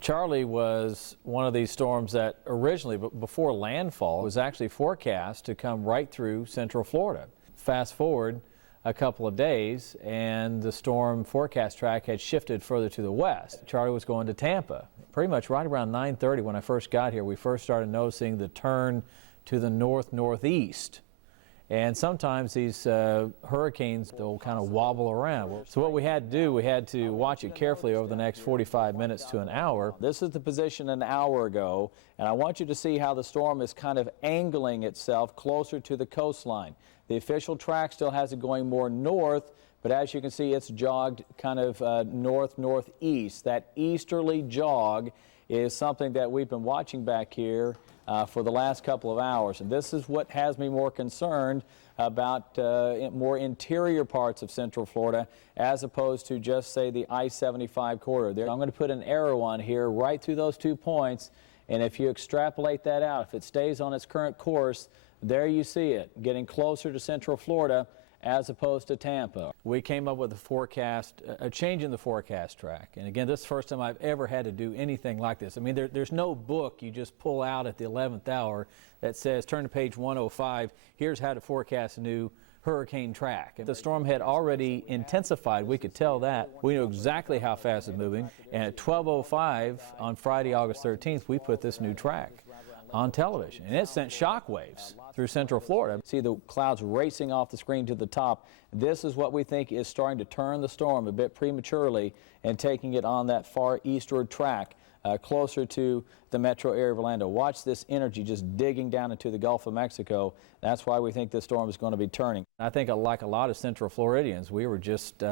Charley was one of these storms that originally, before landfall, was actually forecast to come right through central Florida. Fast forward a couple of days and the storm forecast track had shifted further to the west. Charley was going to Tampa. Pretty much right around 9:30 when I first got here, we first started noticing the turn to the north-northeast. And sometimes these hurricanes, they'll kind of wobble around. So what we had to do, we had to watch it carefully over the next 45 minutes to an hour. This is the position an hour ago, and I want you to see how the storm is kind of angling itself closer to the coastline. The official track still has it going more north, but as you can see, it's jogged kind of north-northeast. That easterly jog is something that we've been watching back here for the last couple of hours, and this is what has me more concerned about more interior parts of central Florida as opposed to just, say, the I-75 corridor. There, I'm going to put an arrow on here right through those 2 points, and if you extrapolate that out, if it stays on its current course, there you see it, getting closer to central Florida as opposed to Tampa. We came up with a forecast, a change in the forecast track. And again, this is the first time I've ever had to do anything like this. I mean, there's no book you just pull out at the 11th hour that says, turn to page 105, here's how to forecast a new hurricane track. The storm had already intensified, we could tell that. We knew exactly how fast it's moving. And at 12:05 on Friday, August 13th, we put this new track on television, and it sent shock waves through central Florida. See the clouds racing off the screen to the top. This is what we think is starting to turn the storm a bit prematurely and taking it on that far eastward track closer to the metro area of Orlando. Watch this energy just digging down into the Gulf of Mexico. That's why we think this storm is going to be turning. I think like a lot of central Floridians, we were just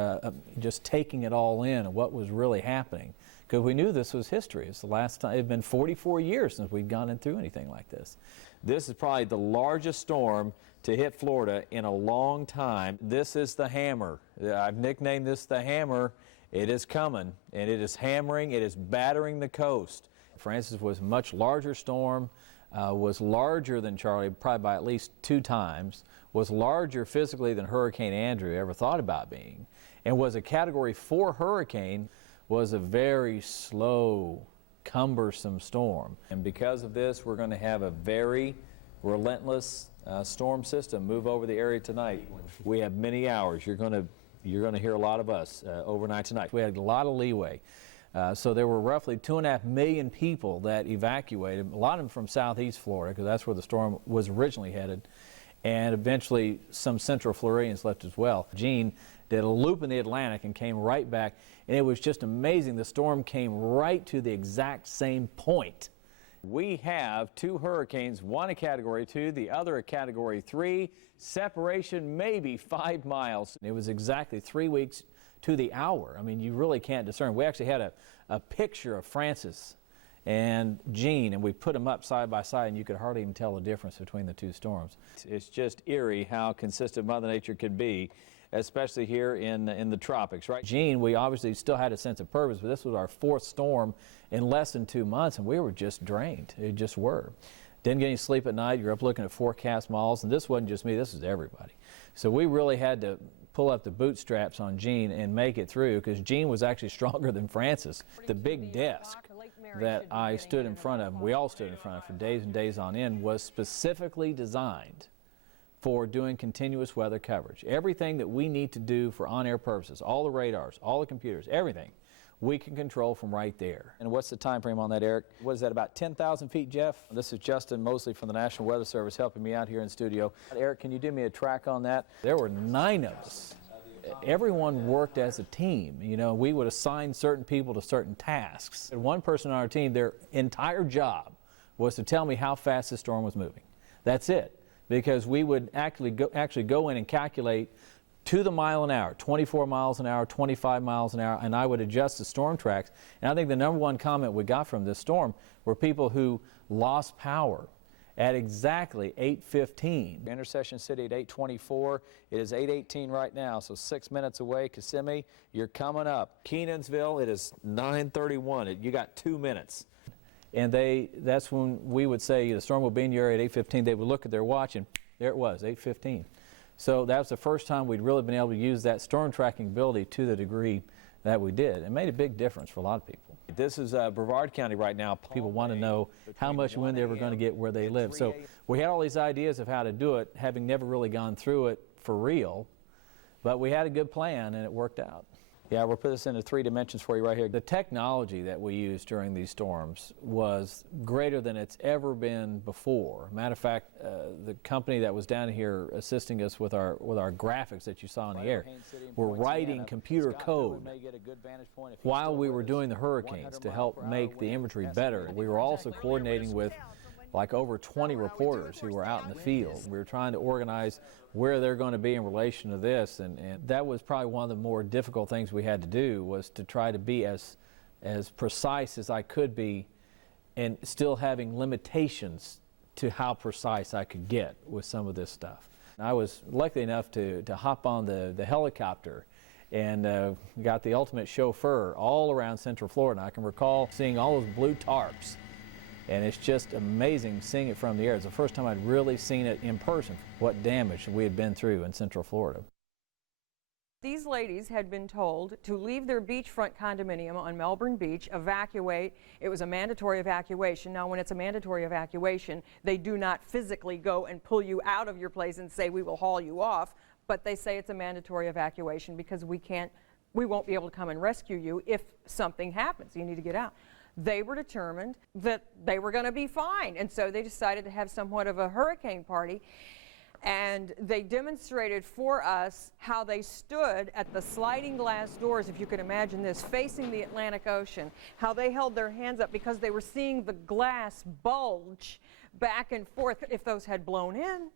taking it all in and what was really happening, because we knew this was history. It's the last time. It had been 44 years since we'd gone in through anything like this. This is probably the largest storm to hit Florida in a long time. This is the hammer. I've nicknamed this the hammer. It is coming, and it is hammering. It is battering the coast. Francis was a much larger storm, was larger than Charley, probably by at least 2 times, was larger physically than Hurricane Andrew ever thought about being, and was a Category 4 hurricane. Was a very slow, cumbersome storm. And because of this, we're going to have a very relentless storm system move over the area tonight. We have many hours. You're going to hear a lot of us overnight tonight. We had a lot of leeway. So there were roughly 2.5 million people that evacuated, a lot of them from southeast Florida, because that's where the storm was originally headed, and eventually some central Floridians left as well. Gene did a loop in the Atlantic and came right back, and it was just amazing. The storm came right to the exact same point. We have 2 hurricanes, one a Category 2, the other a Category 3, separation maybe 5 miles. It was exactly 3 weeks to the hour. I mean, you really can't discern. We actually had a picture of Francis and Gene, and we put them up side by side, and you could hardly even tell the difference between the 2 storms. It's just eerie how consistent Mother Nature could be, especially here in the tropics, right? Gene, we obviously still had a sense of purpose, but this was our 4th storm in less than 2 months, and we were just drained. It just were. Didn't get any sleep at night. You're up looking at forecast models, and this wasn't just me, this was everybody. So we really had to pull up the bootstraps on Gene and make it through, because Gene was actually stronger than Francis. The big desk that I stood in front of, we all stood in front of for days and days on end, was specifically designed for doing continuous weather coverage. Everything that we need to do for on-air purposes, all the radars, all the computers, everything, we can control from right there. And what's the time frame on that, Eric? What is that, about 10,000 feet, Jeff? This is Justin Mosley from the National Weather Service helping me out here in studio. Eric, can you do me a track on that? There were 9 of us. Everyone worked as a team. You know, we would assign certain people to certain tasks. And one person on our team, their entire job was to tell me how fast the storm was moving. That's it. Because we would actually go in and calculate to the mile an hour, 24 miles an hour, 25 miles an hour, and I would adjust the storm tracks. And I think the #1 comment we got from this storm were people who lost power at exactly 8:15. Intercession City at 8:24. It is 8:18 right now, so 6 minutes away. Kissimmee, you're coming up. Kenansville, it is 9:31. You got 2 minutes. And that's when we would say the storm will be in your area at 8:15. They would look at their watch, and there it was, 8:15. So that was the first time we'd really been able to use that storm tracking ability to the degree that we did. It made a big difference for a lot of people. This is Brevard County right now. People want to know how much wind they were going to get where they live. So we had all these ideas of how to do it, having never really gone through it for real. But we had a good plan, and it worked out. Yeah, we'll put this into 3 dimensions for you right here. The technology that we used during these storms was greater than it's ever been before. Matter of fact, the company that was down here assisting us with our graphics that you saw in the air were writing computer code while we were doing the hurricanes to help make the imagery better. We were also coordinating with like over 20 reporters who were out in the field. We were trying to organize where they're going to be in relation to this, and that was probably one of the more difficult things we had to do, was to try to be as precise as I could be and still having limitations to how precise I could get with some of this stuff. I was lucky enough to hop on the helicopter and got the ultimate chauffeur all around Central Florida. I can recall seeing all those blue tarps. And it's just amazing seeing it from the air. It's the first time I'd really seen it in person, what damage we had been through in Central Florida. These ladies had been told to leave their beachfront condominium on Melbourne Beach, evacuate. It was a mandatory evacuation. Now, when it's a mandatory evacuation, they do not physically go and pull you out of your place and say, we will haul you off, but they say it's a mandatory evacuation because we won't be able to come and rescue you if something happens. You need to get out. They were determined that they were going to be fine, and so they decided to have somewhat of a hurricane party, and they demonstrated for us how they stood at the sliding glass doors, if you can imagine this, facing the Atlantic Ocean, how they held their hands up because they were seeing the glass bulge back and forth. If those had blown in,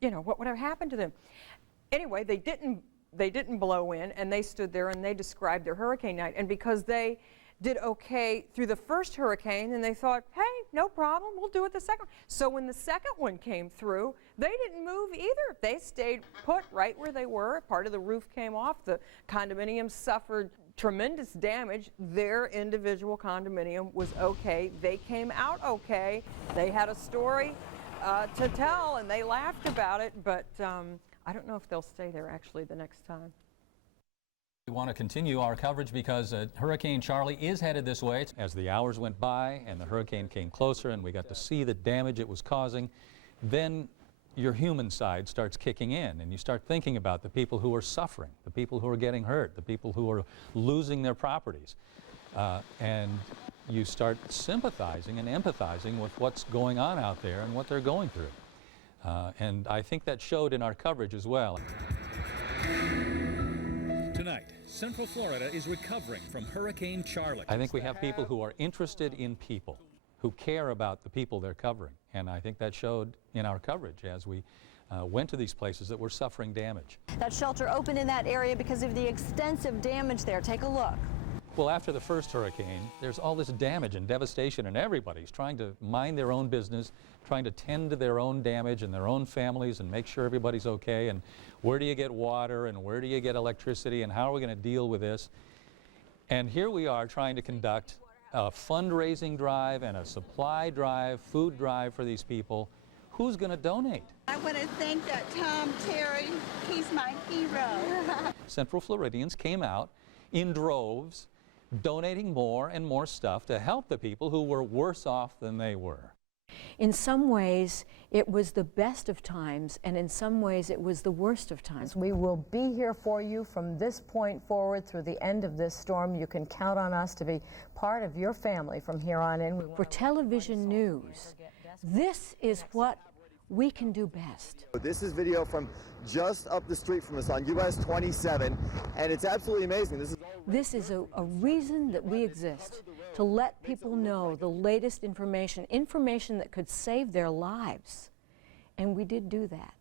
you know, what would have happened to them? Anyway, they didn't blow in, and they stood there and they described their hurricane night, and because they did okay through the first hurricane, and they thought, hey, no problem, we'll do it the second. So when the second one came through, they didn't move either. They stayed put right where they were. Part of the roof came off. The condominium suffered tremendous damage. Their individual condominium was okay. They came out okay. They had a story to tell, and they laughed about it, but I don't know if they'll stay there actually the next time. We want to continue our coverage because Hurricane Charley is headed this way. As the hours went by and the hurricane came closer and we got to see the damage it was causing, then your human side starts kicking in, and you start thinking about the people who are suffering, the people who are getting hurt, the people who are losing their properties. And you start sympathizing and empathizing with what's going on out there and what they're going through. And I think that showed in our coverage as well. Tonight, Central Florida is recovering from Hurricane Charley. I think we have people who are interested in people, who care about the people they're covering. And I think that showed in our coverage as we went to these places that were suffering damage. That shelter opened in that area because of the extensive damage there. Take a look. Well, after the first hurricane, there's all this damage and devastation, and everybody's trying to mind their own business, trying to tend to their own damage and their own families and make sure everybody's okay, and where do you get water and where do you get electricity and how are we going to deal with this? And here we are trying to conduct a fundraising drive and a supply drive, food drive for these people. Who's going to donate? I want to thank Tom Terry. He's my hero. Central Floridians came out in droves, donating more and more stuff to help the people who were worse off than they were. In some ways, it was the best of times, and in some ways, it was the worst of times. We will be here for you from this point forward through the end of this storm. You can count on us to be part of your family from here on in. For television news, this is what we can do best. This is video from just up the street from us on US 27, and it's absolutely amazing. This is a reason that we exist, to let people know the latest information that could save their lives. And we did do that.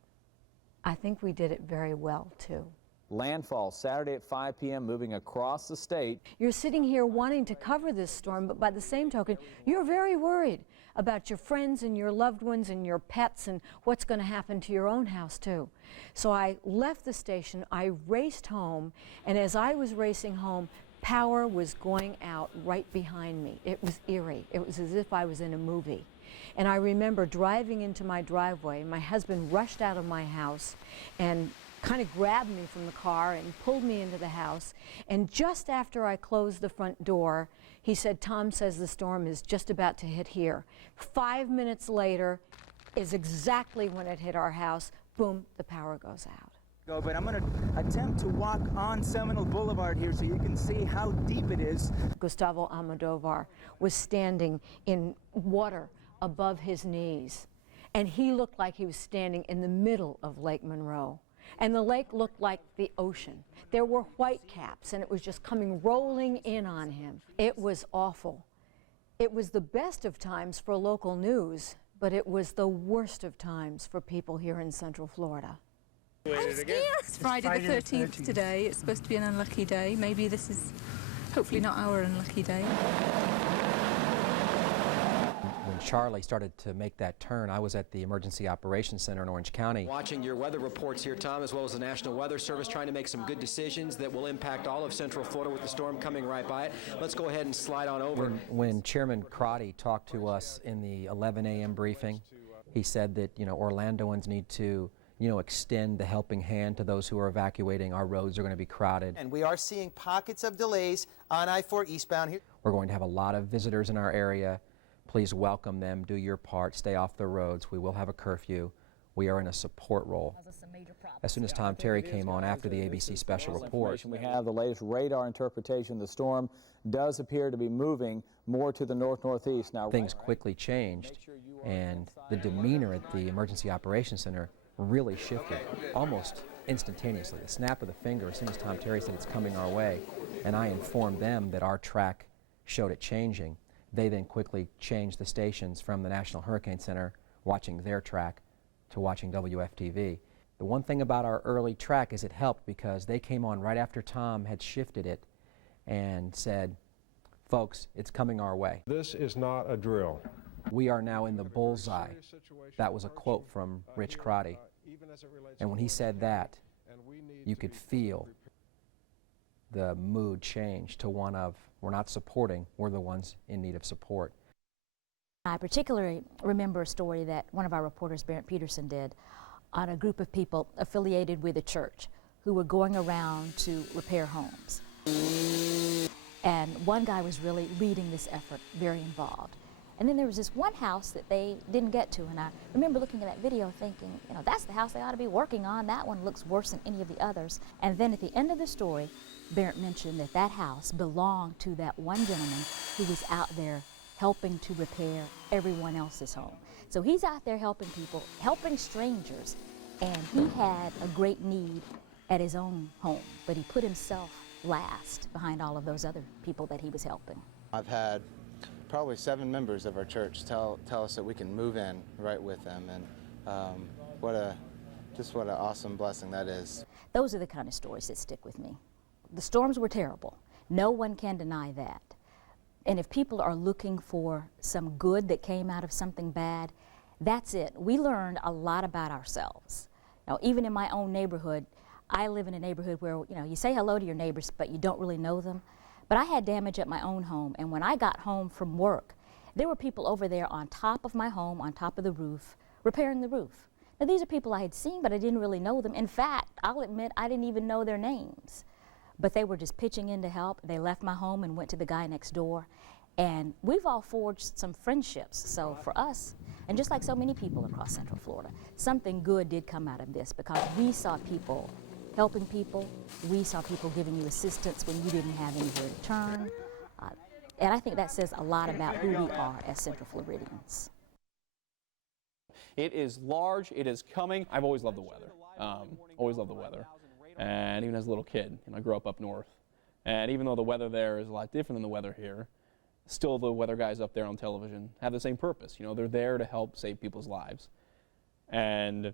I think we did it very well, too. Landfall Saturday at 5 p.m. moving across the state. You're sitting here wanting to cover this storm, but by the same token, you're very worried about your friends and your loved ones and your pets and what's going to happen to your own house, too. So I left the station, I raced home, and as I was racing home, power was going out right behind me. It was eerie. It was as if I was in a movie. And I remember driving into my driveway. My husband rushed out of my house, and kind of grabbed me from the car and pulled me into the house. And just after I closed the front door, he said, "Tom says the storm is just about to hit here." 5 minutes later is exactly when it hit our house. Boom, the power goes out. But I'm going to attempt to walk on Seminole Boulevard here so you can see how deep it is. Gustavo Almodovar was standing in water above his knees, and he looked like he was standing in the middle of Lake Monroe. And the lake looked like the ocean. There were white caps, and it was just coming rolling in on him. It was awful. It was the best of times for local news, but it was the worst of times for people here in Central Florida. I'm scared. It's Friday the 13th today. It's supposed to be an unlucky day. Maybe this is hopefully not our unlucky day. When Charley started to make that turn, I was at the Emergency Operations Center in Orange County. Watching your weather reports here, Tom, as well as the National Weather Service, trying to make some good decisions that will impact all of Central Florida with the storm coming right by it. Let's go ahead and slide on over. When Chairman Crotty talked to us in the 11 a.m. briefing, he said that, Orlandoans need to, extend the helping hand to those who are evacuating. Our roads are going to be crowded. And we are seeing pockets of delays on I-4 eastbound here. We're going to have a lot of visitors in our area. Please welcome them, do your part, stay off the roads. We will have a curfew. We are in a support role. As soon as Tom Terry came on after the ABC special report, we have the latest radar interpretation. The storm does appear to be moving more to the north-northeast now. Things quickly changed, and the demeanor at the Emergency Operations Center really shifted almost instantaneously. The snap of the finger as soon as Tom Terry said it's coming our way, and I informed them that our track showed it changing. They then quickly changed the stations from the National Hurricane Center watching their track to watching WFTV. The one thing about our early track is it helped because they came on right after Tom had shifted it and said, "Folks, it's coming our way. This is not a drill. We are now in the bullseye." That was a quote from Rich Crotty. And when he said that, you could feel the mood change to one of, we're not supporting, we're the ones in need of support. I particularly remember a story that one of our reporters, Barrett Peterson, did on a group of people affiliated with a church who were going around to repair homes. And one guy was really leading this effort, very involved. And then there was this one house that they didn't get to, and I remember looking at that video thinking, that's the house they ought to be working on. That one looks worse than any of the others. And then at the end of the story, Barrett mentioned that that house belonged to that one gentleman who was out there helping to repair everyone else's home. So he's out there helping people, helping strangers, and he had a great need at his own home, but he put himself last behind all of those other people that he was helping. I've had probably 7 members of our church tell us that we can move in right with them, and what an awesome blessing that is. Those are the kind of stories that stick with me. The storms were terrible. No one can deny that. And if people are looking for some good that came out of something bad, that's it. We learned a lot about ourselves. Now, even in my own neighborhood, I live in a neighborhood where, you say hello to your neighbors, but you don't really know them. But I had damage at my own home, and when I got home from work, there were people over there on top of my home, on top of the roof, repairing the roof. Now, these are people I had seen, but I didn't really know them. In fact, I'll admit I didn't even know their names. But they were just pitching in to help. They left my home and went to the guy next door. And we've all forged some friendships. So for us, and just like so many people across Central Florida, something good did come out of this because we saw people helping people. We saw people giving you assistance when you didn't have anywhere to turn. And I think that says a lot about who we are as Central Floridians. It is large, it is coming. I've always loved the weather, always loved the weather. And even as a little kid, I grew up north. And even though the weather there is a lot different than the weather here, still the weather guys up there on television have the same purpose. They're there to help save people's lives. And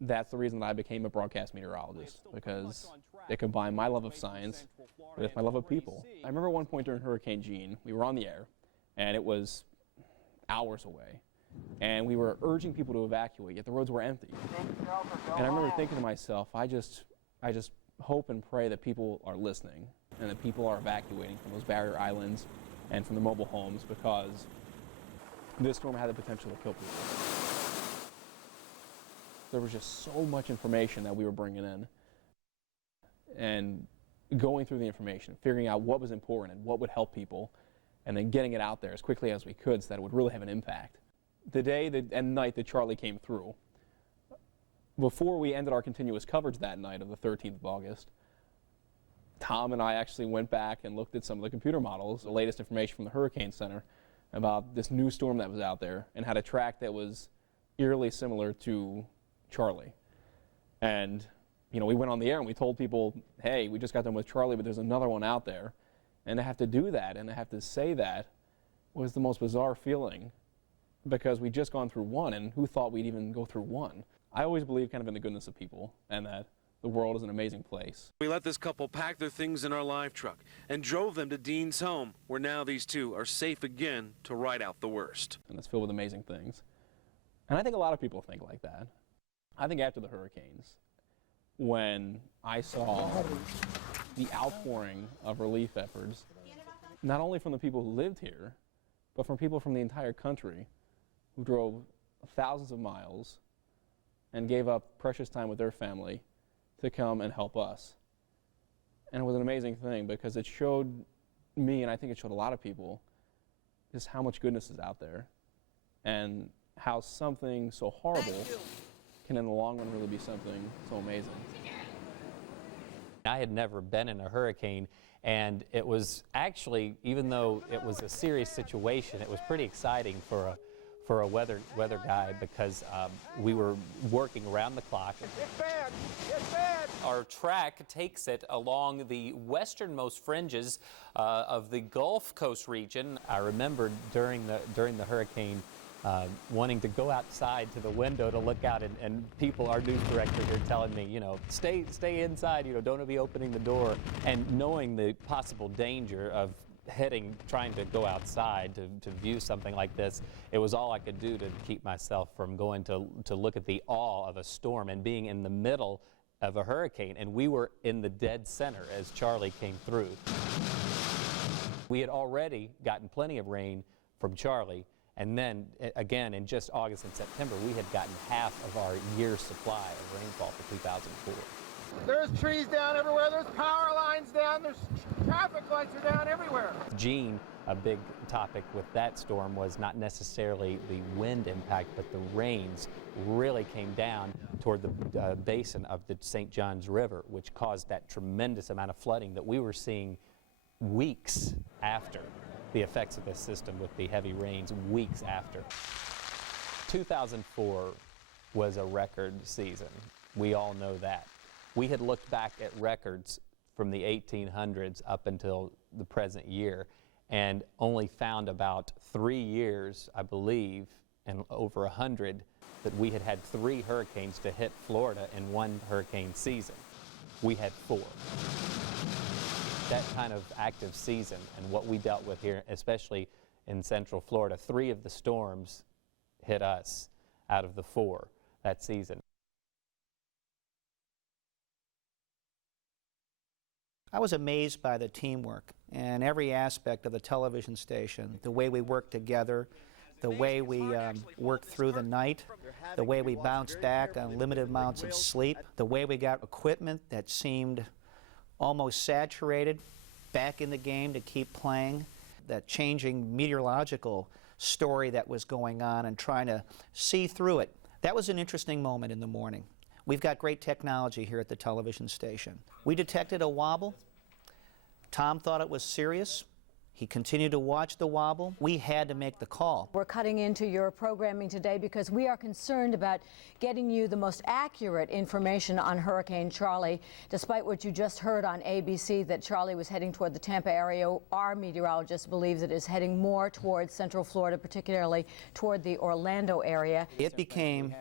that's the reason that I became a broadcast meteorologist, because it combined my love of science with my love of people. I remember one point during Hurricane Jeanne, we were on the air, and it was hours away. And we were urging people to evacuate, yet the roads were empty. And I remember thinking to myself, I just hope and pray that people are listening and that people are evacuating from those barrier islands and from the mobile homes, because this storm had the potential to kill people. there was just so much information that we were bringing in. And going through the information, figuring out what was important and what would help people, and then getting it out there as quickly as we could so that it would really have an impact. The day and night that Charley came through, before we ended our continuous coverage that night of the 13th of August, Tom and I actually went back and looked at some of the computer models, the latest information from the Hurricane Center about this new storm that was out there and had a track that was eerily similar to Charley. And you know, we went on the air and we told people, hey, we just got done with Charley, but there's another one out there. And to have to do that and to have to say that was the most bizarre feeling, because we'd just gone through one, and who thought we'd even go through one? I always believe kind of in the goodness of people and that the world is an amazing place. We let this couple pack their things in our live truck and drove them to Dean's home, where now these two are safe again to ride out the worst. And it's filled with amazing things. And I think a lot of people think like that. I think after the hurricanes, when I saw the outpouring of relief efforts, not only from the people who lived here, but from people from the entire country who drove thousands of miles and gave up precious time with their family to come and help us. And it was an amazing thing, because it showed me, and I think it showed a lot of people, just how much goodness is out there and how something so horrible can in the long run really be something so amazing. I had never been in a hurricane, and it was actually, even though it was a serious situation, it was pretty exciting for a weather guy, because we were working around the clock. It's bad. It's bad. Our track takes it along the westernmost fringes of the Gulf Coast region. I remember during the hurricane wanting to go outside to the window to look out, and people, our news director here, telling me, you know, stay inside, you know, don't be opening the door, and knowing the possible danger of trying to go outside to view something like this. It was all I could do to keep myself from going to look at the awe of a storm and being in the middle of a hurricane, and we were in the dead center as Charley came through. We had already gotten plenty of rain from Charley, and then again in just August and September we had gotten half of our year's supply of rainfall for 2004. There's trees down everywhere, there's power lines down, there's traffic lights are down everywhere. Gene, a big topic with that storm was not necessarily the wind impact, but the rains really came down toward the basin of the St. Johns River, which caused that tremendous amount of flooding that we were seeing weeks after the effects of this system, with the heavy rains weeks after. 2004 was a record season. We all know that. We had looked back at records from the 1800s up until the present year and only found about 3 years, I believe, and over 100, that we had had 3 hurricanes to hit Florida in one hurricane season. We had 4. That kind of active season and what we dealt with here, especially in Central Florida, 3 of the storms hit us out of the 4 that season. I was amazed by the teamwork and every aspect of the television station, the way we worked together, the way we worked through the night, the way we bounced back on limited amounts of sleep, the way we got equipment that seemed almost saturated back in the game to keep playing, that changing meteorological story that was going on and trying to see through it. That was an interesting moment in the morning. We've got great technology here at the television station. We detected a wobble. Tom thought it was serious. He continued to watch the wobble. We had to make the call. We're cutting into your programming today because we are concerned about getting you the most accurate information on Hurricane Charley. Despite what you just heard on ABC, that Charley was heading toward the Tampa area, our meteorologist believes it is heading more towards Central Florida, particularly toward the Orlando area. It became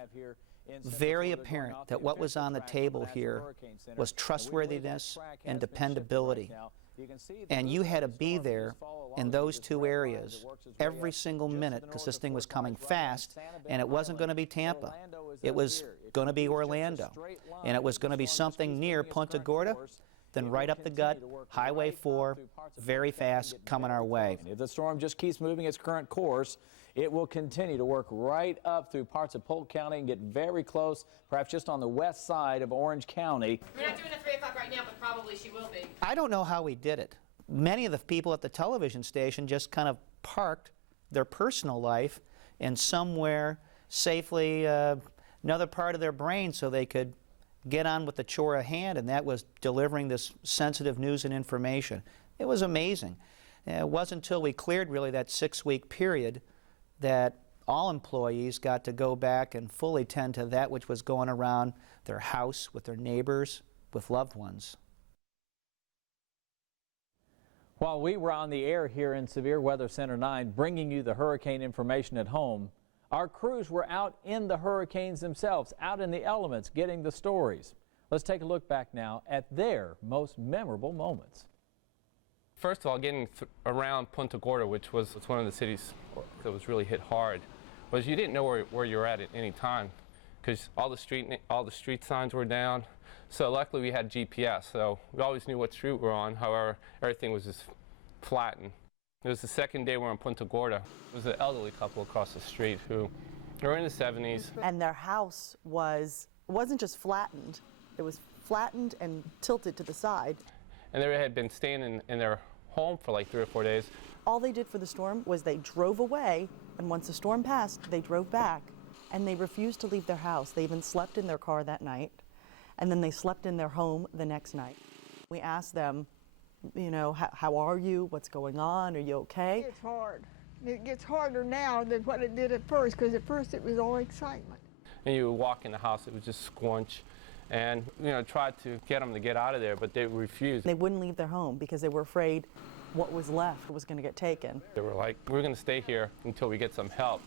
very apparent that what was on the table here was trustworthiness and dependability. And you had to be there in those 2 areas every single minute, because this thing was coming fast, and it wasn't going to be Tampa. It was going to be Orlando, and it was going to be something near Punta Gorda, then right up the gut, Highway 4, very fast, coming our way. If the storm just keeps moving its current course, it will continue to work right up through parts of Polk County and get very close, perhaps just on the west side of Orange County. We're not doing a 3 o'clock right now, but probably she will be. I don't know how we did it. Many of the people at the television station just kind of parked their personal life in somewhere safely, another part of their brain, so they could get on with the chore at hand, and that was delivering this sensitive news and information. It was amazing. It wasn't until we cleared really that 6-week period that all employees got to go back and fully tend to that which was going around their house, with their neighbors, with loved ones. While we were on the air here in Severe Weather Center 9 bringing you the hurricane information at home, our crews were out in the hurricanes themselves, out in the elements, getting the stories. Let's take a look back now at their most memorable moments. First of all, getting around Punta Gorda, which was one of the cities that was really hit hard, was you didn't know where you were at any time, because all the street signs were down. So luckily we had GPS, so we always knew what street we were on. However, everything was just flattened. It was the second day we were in Punta Gorda. It was an elderly couple across the street who were in the 70s. And their house wasn't just flattened, it was flattened and tilted to the side. And they had been staying in their home for like 3 or 4 days. All they did for the storm was they drove away, and once the storm passed, they drove back, and they refused to leave their house. They even slept in their car that night, and then they slept in their home the next night. We asked them, you know, how are you? What's going on? Are you okay? It's hard. It gets harder now than what it did at first, because at first it was all excitement. And you would walk in the house, it would just squunch. And, you know, tried to get them to get out of there, but they refused. They wouldn't leave their home because they were afraid what was left was going to get taken. They were like, we're going to stay here until we get some help.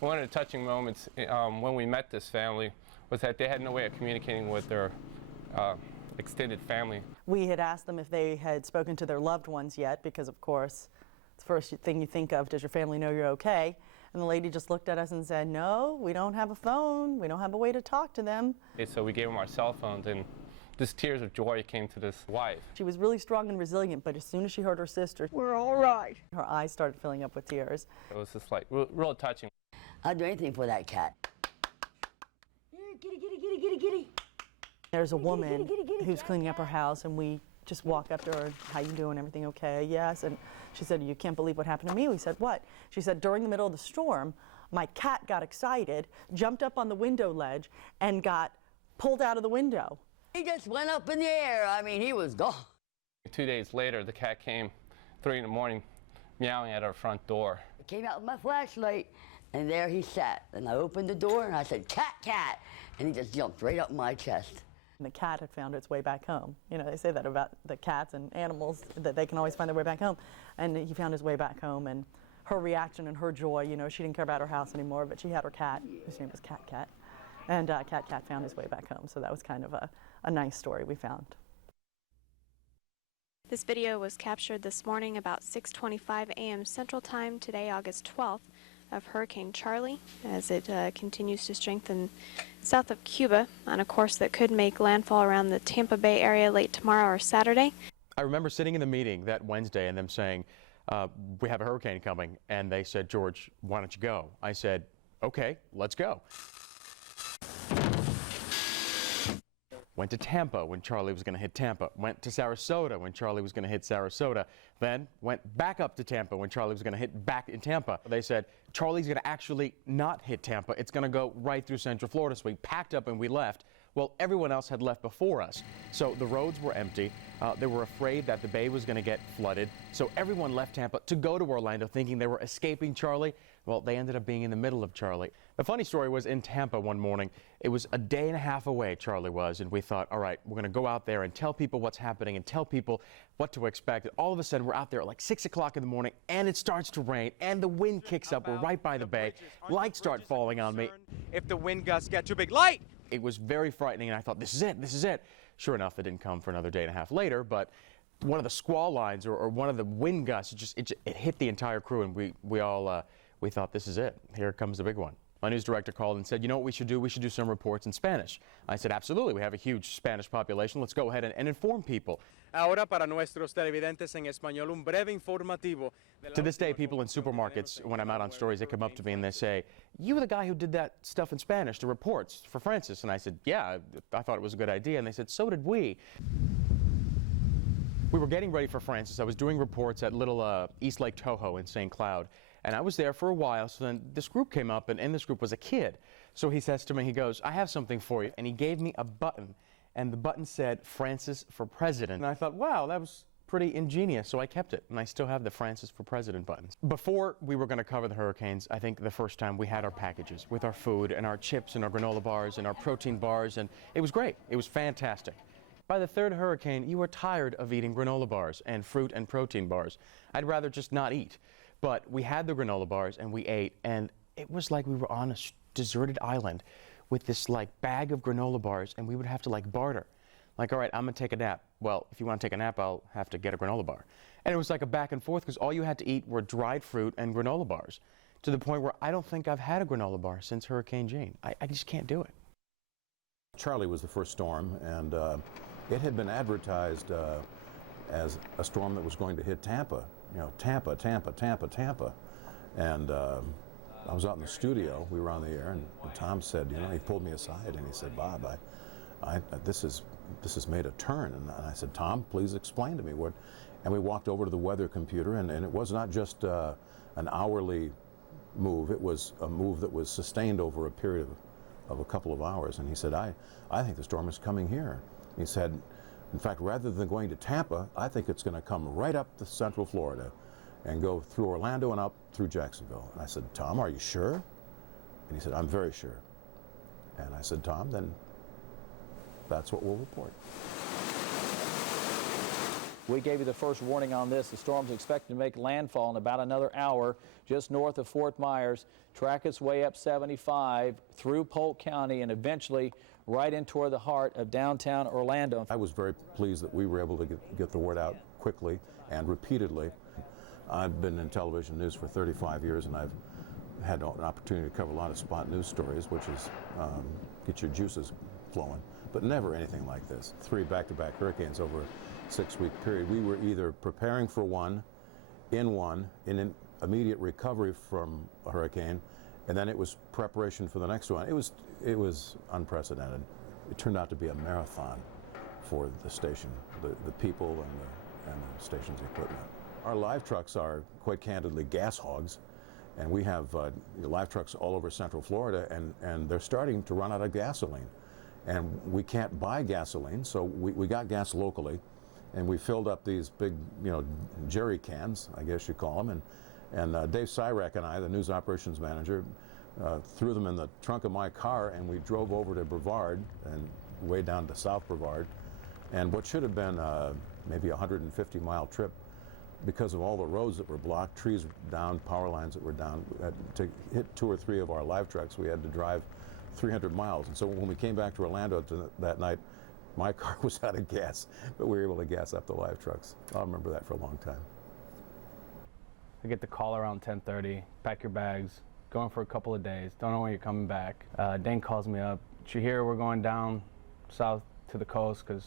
One of the touching moments when we met this family was that they had no way of communicating with their extended family. We had asked them if they had spoken to their loved ones yet, because of course, the first thing you think of, does your family know you're okay? And the lady just looked at us and said, no, we don't have a phone. We don't have a way to talk to them. So we gave them our cell phones, and just tears of joy came to this wife. She was really strong and resilient, but as soon as she heard her sister, we're all right, her eyes started filling up with tears. It was just like real touching. I'd do anything for that cat. Giddy, giddy, giddy, giddy, giddy. There's a woman who's cleaning up her house, and we just walk up to her, how you doing, everything okay? Yes. And she said, you can't believe what happened to me. We said, what? She said, during the middle of the storm, my cat got excited, jumped up on the window ledge, and got pulled out of the window. He just went up in the air. I mean, he was gone. 2 days later, the cat came 3 in the morning, meowing at our front door. I came out with my flashlight, and there he sat. And I opened the door, and I said, cat, cat. And he just jumped right up my chest. And the cat had found its way back home. You know, they say that about the cats and animals, that they can always find their way back home. And he found his way back home, and her reaction and her joy, you know, she didn't care about her house anymore, but she had her cat, whose name was Cat. And Cat found his way back home, so that was kind of a nice story we found. This video was captured this morning about 6:25 a.m. Central Time today, August 12th, of Hurricane Charley as it continues to strengthen south of Cuba on a course that could make landfall around the Tampa Bay area late tomorrow or Saturday. I remember sitting in the meeting that Wednesday and them saying, we have a hurricane coming, and they said, George, why don't you go? I said, okay, let's go. Went to Tampa when Charley was going to hit Tampa. Went to Sarasota when Charley was going to hit Sarasota. Then went back up to Tampa when Charley was going to hit back in Tampa. They said, Charley's going to actually not hit Tampa. It's going to go right through Central Florida. So we packed up and we left. Well, everyone else had left before us. So the roads were empty. They were afraid that the bay was going to get flooded. So everyone left Tampa to go to Orlando thinking they were escaping Charley. Well, they ended up being in the middle of Charley. The funny story was in Tampa one morning. It was a day and a half away, Charley was, and we thought, all right, we're going to go out there and tell people what's happening and tell people what to expect. And all of a sudden, we're out there at like 6 o'clock in the morning, and it starts to rain, and the wind kicks up. We're right by the bay. Lights start falling on me. If the wind gusts get too big, light! It was very frightening, and I thought, this is it, this is it. Sure enough, it didn't come for another day and a half later, but one of the squall lines or one of the wind gusts, it hit the entire crew, and we all we thought, this is it. Here comes the big one. My news director called and said, you know what we should do? We should do some reports in Spanish. I said, absolutely. We have a huge Spanish population. Let's go ahead and inform people. Ahora para nuestros televidentes en español, un breve informativo. To this day, people in supermarkets, when I'm out on stories, they come up to me and they say, you were the guy who did that stuff in Spanish, the reports for Francis. And I said, yeah, I thought it was a good idea. And they said, so did we. We were getting ready for Francis. I was doing reports at little East Lake Toho in St. Cloud. And I was there for a while, so then this group came up, and in this group was a kid. So he says to me, he goes, I have something for you. And he gave me a button, and the button said, Francis for President. And I thought, wow, that was pretty ingenious, so I kept it. And I still have the Francis for President buttons. Before we were going to cover the hurricanes, I think the first time we had our packages with our food and our chips and our granola bars and our protein bars, and it was great. It was fantastic. By the third hurricane, you were tired of eating granola bars and fruit and protein bars. I'd rather just not eat. But we had the granola bars and we ate, and it was like we were on a deserted island with this like bag of granola bars, and we would have to like barter. Like, all right, I'm gonna take a nap. Well, if you want to take a nap, I'll have to get a granola bar. And it was like a back and forth because all you had to eat were dried fruit and granola bars, to the point where I don't think I've had a granola bar since Hurricane Jane. I just can't do it. Charley was the first storm, and it had been advertised as a storm that was going to hit Tampa. You know, Tampa. And I was out in the studio, we were on the air, and Tom said, you know, he pulled me aside and he said, Bob, this has made a turn. And I said, Tom, please explain to me what. And we walked over to the weather computer, and it was not just an hourly move, it was a move that was sustained over a period of a couple of hours. And he said, I think the storm is coming here. He said, in fact, rather than going to Tampa, I think it's going to come right up to Central Florida and go through Orlando and up through Jacksonville. And I said, Tom, are you sure? And he said, I'm very sure. And I said, Tom, then that's what we'll report. We gave you the first warning on this. The storm's expected to make landfall in about another hour just north of Fort Myers, track its way up 75 through Polk County, and eventually right in toward the heart of downtown Orlando. I was very pleased that we were able to get the word out quickly and repeatedly. I've been in television news for 35 years, and I've had an opportunity to cover a lot of spot news stories, which is get your juices flowing, but never anything like this. 3 back-to-back hurricanes over a 6-week period. We were either preparing for one, in an immediate recovery from a hurricane, and then it was preparation for the next one. It was unprecedented. It turned out to be a marathon for the station, the people and the station's equipment. Our live trucks are, quite candidly, gas hogs, and we have live trucks all over Central Florida, and they're starting to run out of gasoline. And we can't buy gasoline, so we got gas locally, and we filled up these big, jerry cans, I guess you call them, and Dave Cyrak and I, the news operations manager, threw them in the trunk of my car, and we drove over to Brevard and way down to South Brevard. And what should have been maybe a 150-mile trip, because of all the roads that were blocked, trees down, power lines that were down, to hit 2 or 3 of our live trucks, we had to drive 300 miles. And so when we came back to Orlando that night, my car was out of gas, but we were able to gas up the live trucks. I'll remember that for a long time. I get the call around 10:30, pack your bags, going for a couple of days, don't know when you're coming back. Dane calls me up, did you hear we're going down south to the coast because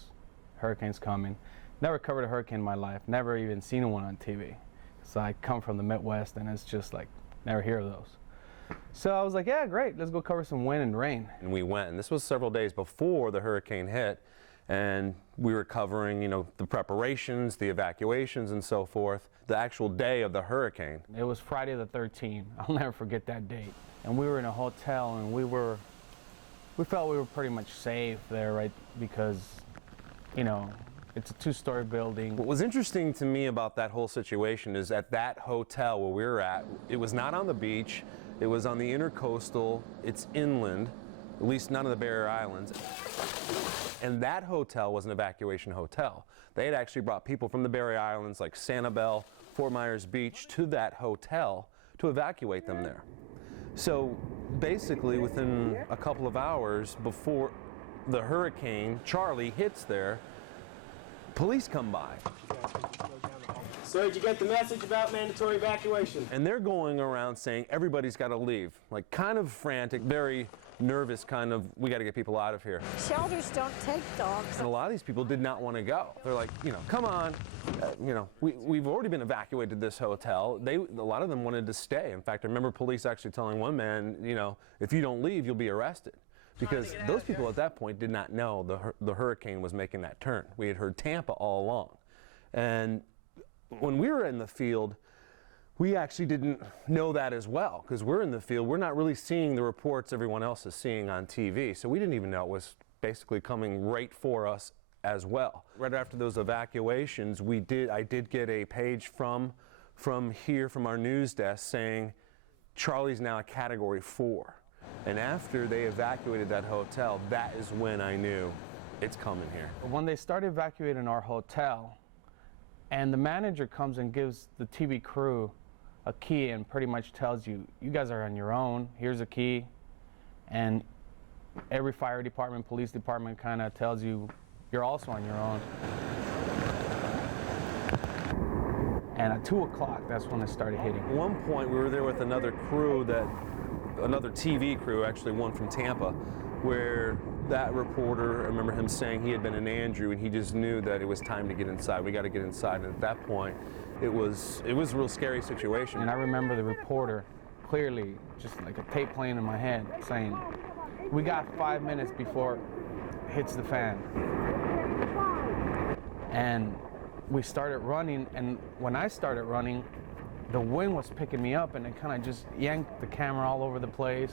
hurricane's coming. Never covered a hurricane in my life, never even seen one on TV. So I come from the Midwest, and it's just like, never hear of those. So I was like, yeah, great, let's go cover some wind and rain. And we went, and this was several days before the hurricane hit, and we were covering, the preparations, the evacuations, and so forth. The actual day of the hurricane. It was Friday the 13th. I'll never forget that date. And we were in a hotel, and we felt we were pretty much safe there, right? Because, it's a 2-story building. What was interesting to me about that whole situation is at that hotel where we were at, it was not on the beach, it was on the intercoastal, it's inland, at least none of the Barrier Islands. And that hotel was an evacuation hotel. They had actually brought people from the Barrier Islands like Sanibel, Fort Myers Beach to that hotel to evacuate them there. So basically within a couple of hours before the Hurricane Charley hits there, police come by. So did you get the message about mandatory evacuation? And they're going around saying everybody's got to leave, like kind of frantic, very nervous, kind of, we got to get people out of here. Shelters don't take dogs. And a lot of these people did not want to go. They're like, you know, come on, you know, we've already been evacuated this hotel. A lot of them wanted to stay. In fact, I remember police actually telling one man, you know, if you don't leave, you'll be arrested. Because those people at that point did not know the hurricane was making that turn. We had heard Tampa all along. And when we were in the field, we actually didn't know that as well, because we're in the field, we're not really seeing the reports everyone else is seeing on TV. So we didn't even know it was basically coming right for us as well. Right after those evacuations, I did get a page from here, from our news desk, saying Charley's now a Category 4. And after they evacuated that hotel, that is when I knew it's coming here. When they started evacuating our hotel, and the manager comes and gives the TV crew a key and pretty much tells you, you guys are on your own, here's a key. And every fire department, police department kind of tells you, you're also on your own. And at 2 o'clock, that's when it started hitting. At one point, we were there with another crew, another TV crew, actually one from Tampa, where that reporter, I remember him saying he had been in Andrew and he just knew that it was time to get inside. We got to get inside. And at that point, it was a real scary situation. And I remember the reporter clearly, just like a tape playing in my head, saying, we got 5 minutes before it hits the fan. And we started running, and when I started running, the wind was picking me up and it kind of just yanked the camera all over the place.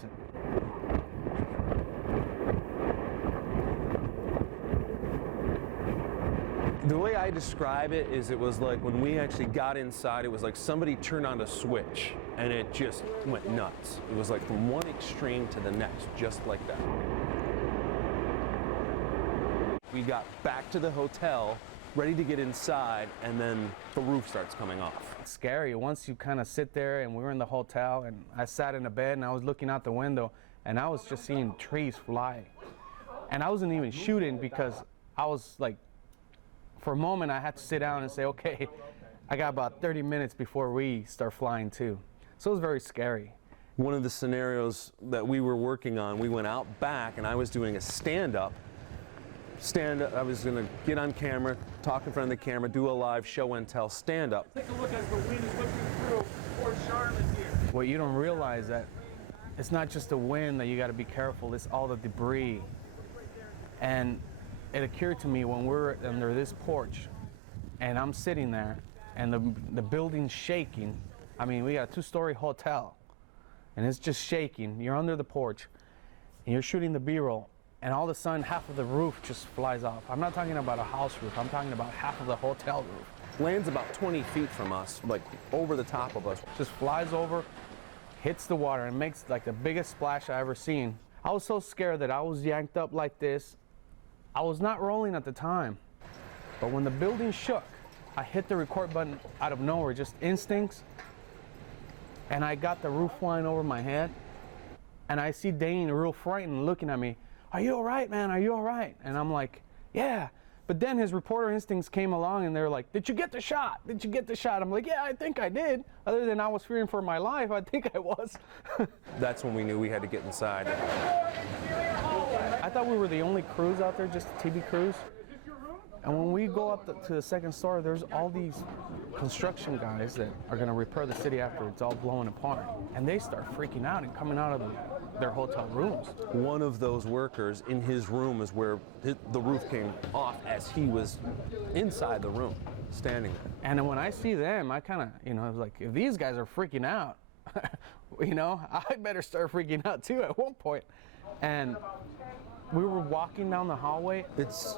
The way I describe it is it was like when we actually got inside, it was like somebody turned on a switch and it just went nuts. It was like from one extreme to the next, just like that. We got back to the hotel, ready to get inside, and then the roof starts coming off. It's scary once you kind of sit there, and we were in the hotel, and I sat in the bed and I was looking out the window and I was just seeing trees fly. And I wasn't even shooting because I was like, for a moment I had to sit down and say, okay, I got about 30 minutes before we start flying too. So it was very scary. One of the scenarios that we were working on, we went out back and I was doing a stand-up. I was going to get on camera, talk in front of the camera, do a live show and tell stand-up. Take a look as the wind is whipping through Port Charlotte here. What you don't realize that it's not just the wind that you got to be careful, it's all the debris. And it occurred to me when we're under this porch and I'm sitting there and the building's shaking. I mean, we got a 2-story hotel and it's just shaking. You're under the porch and you're shooting the B-roll, and all of a sudden half of the roof just flies off. I'm not talking about a house roof, I'm talking about half of the hotel roof. Lands about 20 feet from us, like over the top of us. Just flies over, hits the water, and makes like the biggest splash I ever seen. I was so scared that I was yanked up like this. I was not rolling at the time, but when the building shook, I hit the record button out of nowhere, just instincts, and I got the roof flying over my head, and I see Dane real frightened looking at me. Are you all right, man? Are you all right? And I'm like, yeah. But then his reporter instincts came along and they're like, did you get the shot? Did you get the shot? I'm like, yeah, I think I did. Other than I was fearing for my life, I think I was. That's when we knew we had to get inside. I thought we were the only crews out there, just TV crews. And when we go up to the second story, there's all these construction guys that are going to repair the city after it's all blowing apart. And they start freaking out and coming out of their hotel rooms. One of those workers in his room is where the roof came off as he was inside the room, standing there. And then when I see them, I kind of, I was like, if these guys are freaking out, I better start freaking out too at one point. And we were walking down the hallway. It's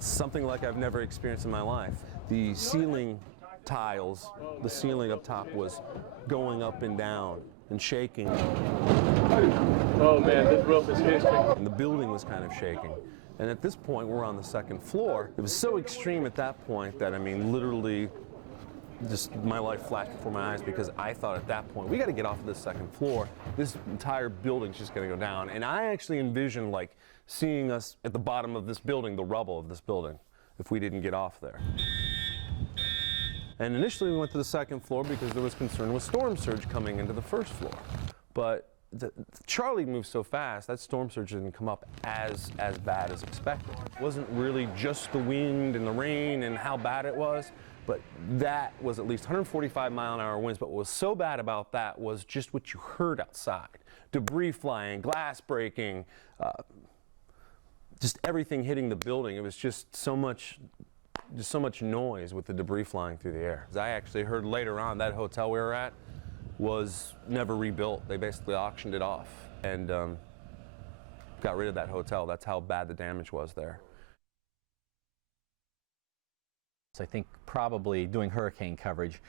something like I've never experienced in my life. The ceiling tiles, the ceiling up top was going up and down and shaking. Oh man, this roof is history. And the building was kind of shaking. And at this point, we're on the second floor. It was so extreme at that point that, I mean, literally, just my life flashed before my eyes, because I thought at that point, we got to get off of this second floor. This entire building's just going to go down. And I actually envisioned like seeing us at the bottom of this building, the rubble of this building, if we didn't get off there. And initially we went to the second floor because there was concern with storm surge coming into the first floor. But Charley moved so fast, that storm surge didn't come up as bad as expected. It wasn't really just the wind and the rain and how bad it was, but that was at least 145-mile-an-hour winds. But what was so bad about that was just what you heard outside. Debris flying, glass breaking, just everything hitting the building. It was just so much noise with the debris flying through the air. I actually heard later on that hotel we were at was never rebuilt. They basically auctioned it off and got rid of that hotel. That's how bad the damage was there. I think probably doing hurricane coverage,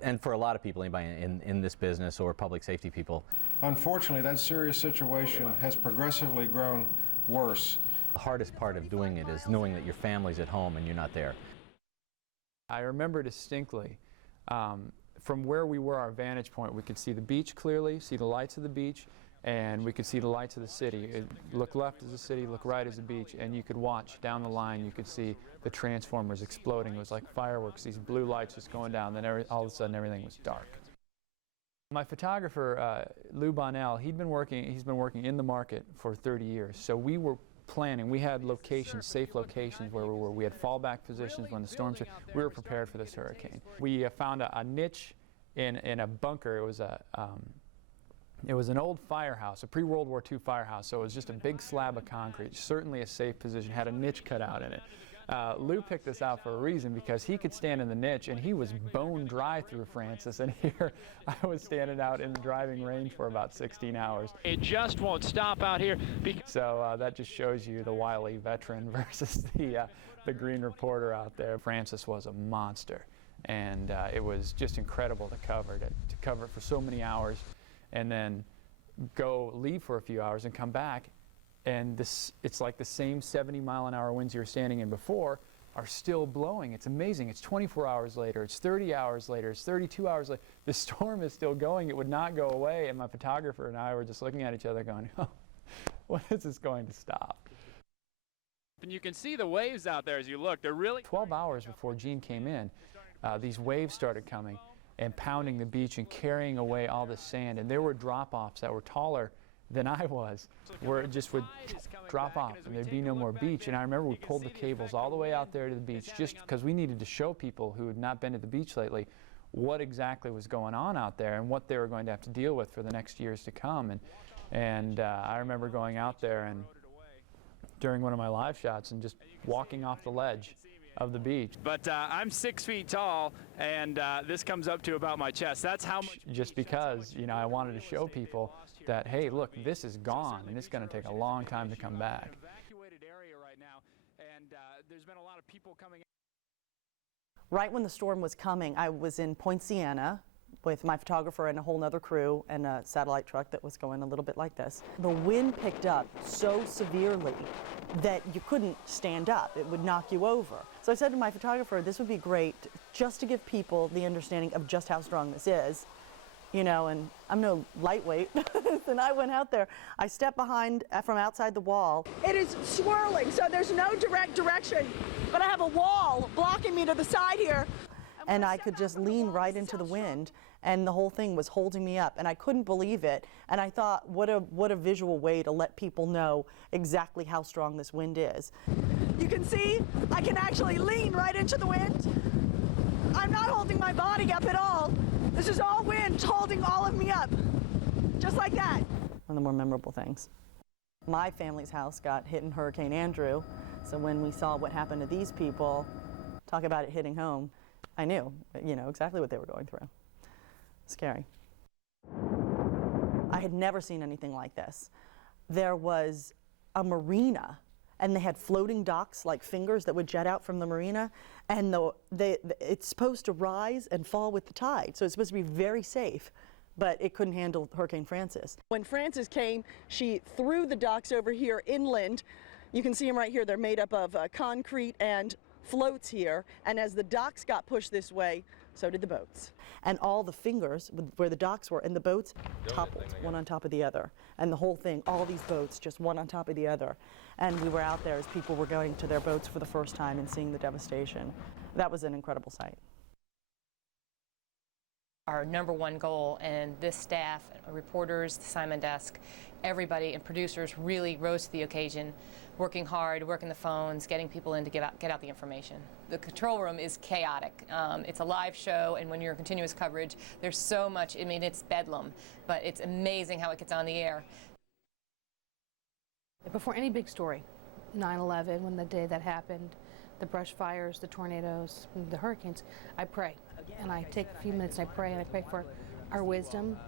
and for a lot of people, anybody in this business or public safety people. Unfortunately, that serious situation has progressively grown worse. The hardest part of doing it is knowing that your family's at home and you're not there. I remember distinctly, from where we were, our vantage point, we could see the beach clearly, see the lights of the beach, and we could see the lights of the city. Look left is the city, look right is the beach, and you could watch down the line. You could see the transformers exploding. It was like fireworks, these blue lights just going down, then all of a sudden everything was dark. My photographer, Lou Bonnell, he's been working in the market for 30 years, so we were planning. We had locations, safe locations where we were. We had fallback positions when the storms hit. We were prepared for this hurricane. We found a niche in a bunker. It was an old firehouse, a pre-World War II firehouse, so it was just a big slab of concrete, certainly a safe position, had a niche cut out in it. Lou picked this out for a reason because he could stand in the niche and he was bone dry through Francis, and here I was standing out in the driving range for about 16 hours. It just won't stop out here. So that just shows you the wily veteran versus the green reporter out there. Francis was a monster, and it was just incredible to cover it for so many hours and then leave for a few hours and come back. And it's like the same 70-mile-an-hour winds you were standing in before are still blowing. It's amazing. It's 24 hours later. It's 30 hours later. It's 32 hours later. The storm is still going. It would not go away. And my photographer and I were just looking at each other going, oh, when is this going to stop? And you can see the waves out there as you look. They're really 12 hours before Gene came in, these waves started coming and pounding the beach and carrying away all the sand. And there were drop-offs that were taller than I was, where it just would drop off and there'd be no more beach. And I remember we pulled the cables all the way out there to the beach just because we needed to show people who had not been to the beach lately what exactly was going on out there and what they were going to have to deal with for the next years to come. And I remember going out there and during one of my live shots and just walking off the ledge of the beach. But I'm 6 feet tall, and this comes up to about my chest. That's how much. Just because, you know, I wanted to show people that, hey, look, this is gone, and it's going to take a long time to come back. Evacuated area right now, and there's been a lot of people coming. Right when the storm was coming, I was in Point Siena with my photographer and a whole nother crew and a satellite truck that was going a little bit like this. The wind picked up so severely that you couldn't stand up. It would knock you over. So I said to my photographer, this would be great just to give people the understanding of just how strong this is. You know, and I'm no lightweight. And I went out there. I stepped behind from outside the wall. It is swirling, so there's no direct direction, but I have a wall blocking me to the side here. And I could just lean right into the wind, and the whole thing was holding me up, and I couldn't believe it. And I thought, what a visual way to let people know exactly how strong this wind is. You can see I can actually lean right into the wind. I'm not holding my body up at all. This is all wind holding all of me up, just like that. One of the more memorable things. My family's house got hit in Hurricane Andrew, so when we saw what happened to these people, talk about it hitting home, I knew, you know, exactly what they were going through. Scary. I had never seen anything like this. There was a marina, and they had floating docks like fingers that would jet out from the marina, and it's supposed to rise and fall with the tide, so it's supposed to be very safe, but it couldn't handle Hurricane Francis. When Francis came, she threw the docks over here inland. You can see them right here. They're made up of concrete and floats here, and as the docks got pushed this way, so did the boats. And all the fingers where the docks were and the boats toppled one on top of the other. And the whole thing, all these boats just one on top of the other. And we were out there as people were going to their boats for the first time and seeing the devastation. That was an incredible sight. Our #1 goal, and this staff, reporters, the Simon desk, everybody and producers really rose to the occasion, working hard, working the phones, getting people in to get out the information. The control room is chaotic. It's a live show, and when you're in continuous coverage, there's so much, I mean, it's bedlam, but it's amazing how it gets on the air. Before any big story, 9/11, when the day that happened, the brush fires, the tornadoes, the hurricanes, I pray. And I take a few minutes and I pray for our wisdom,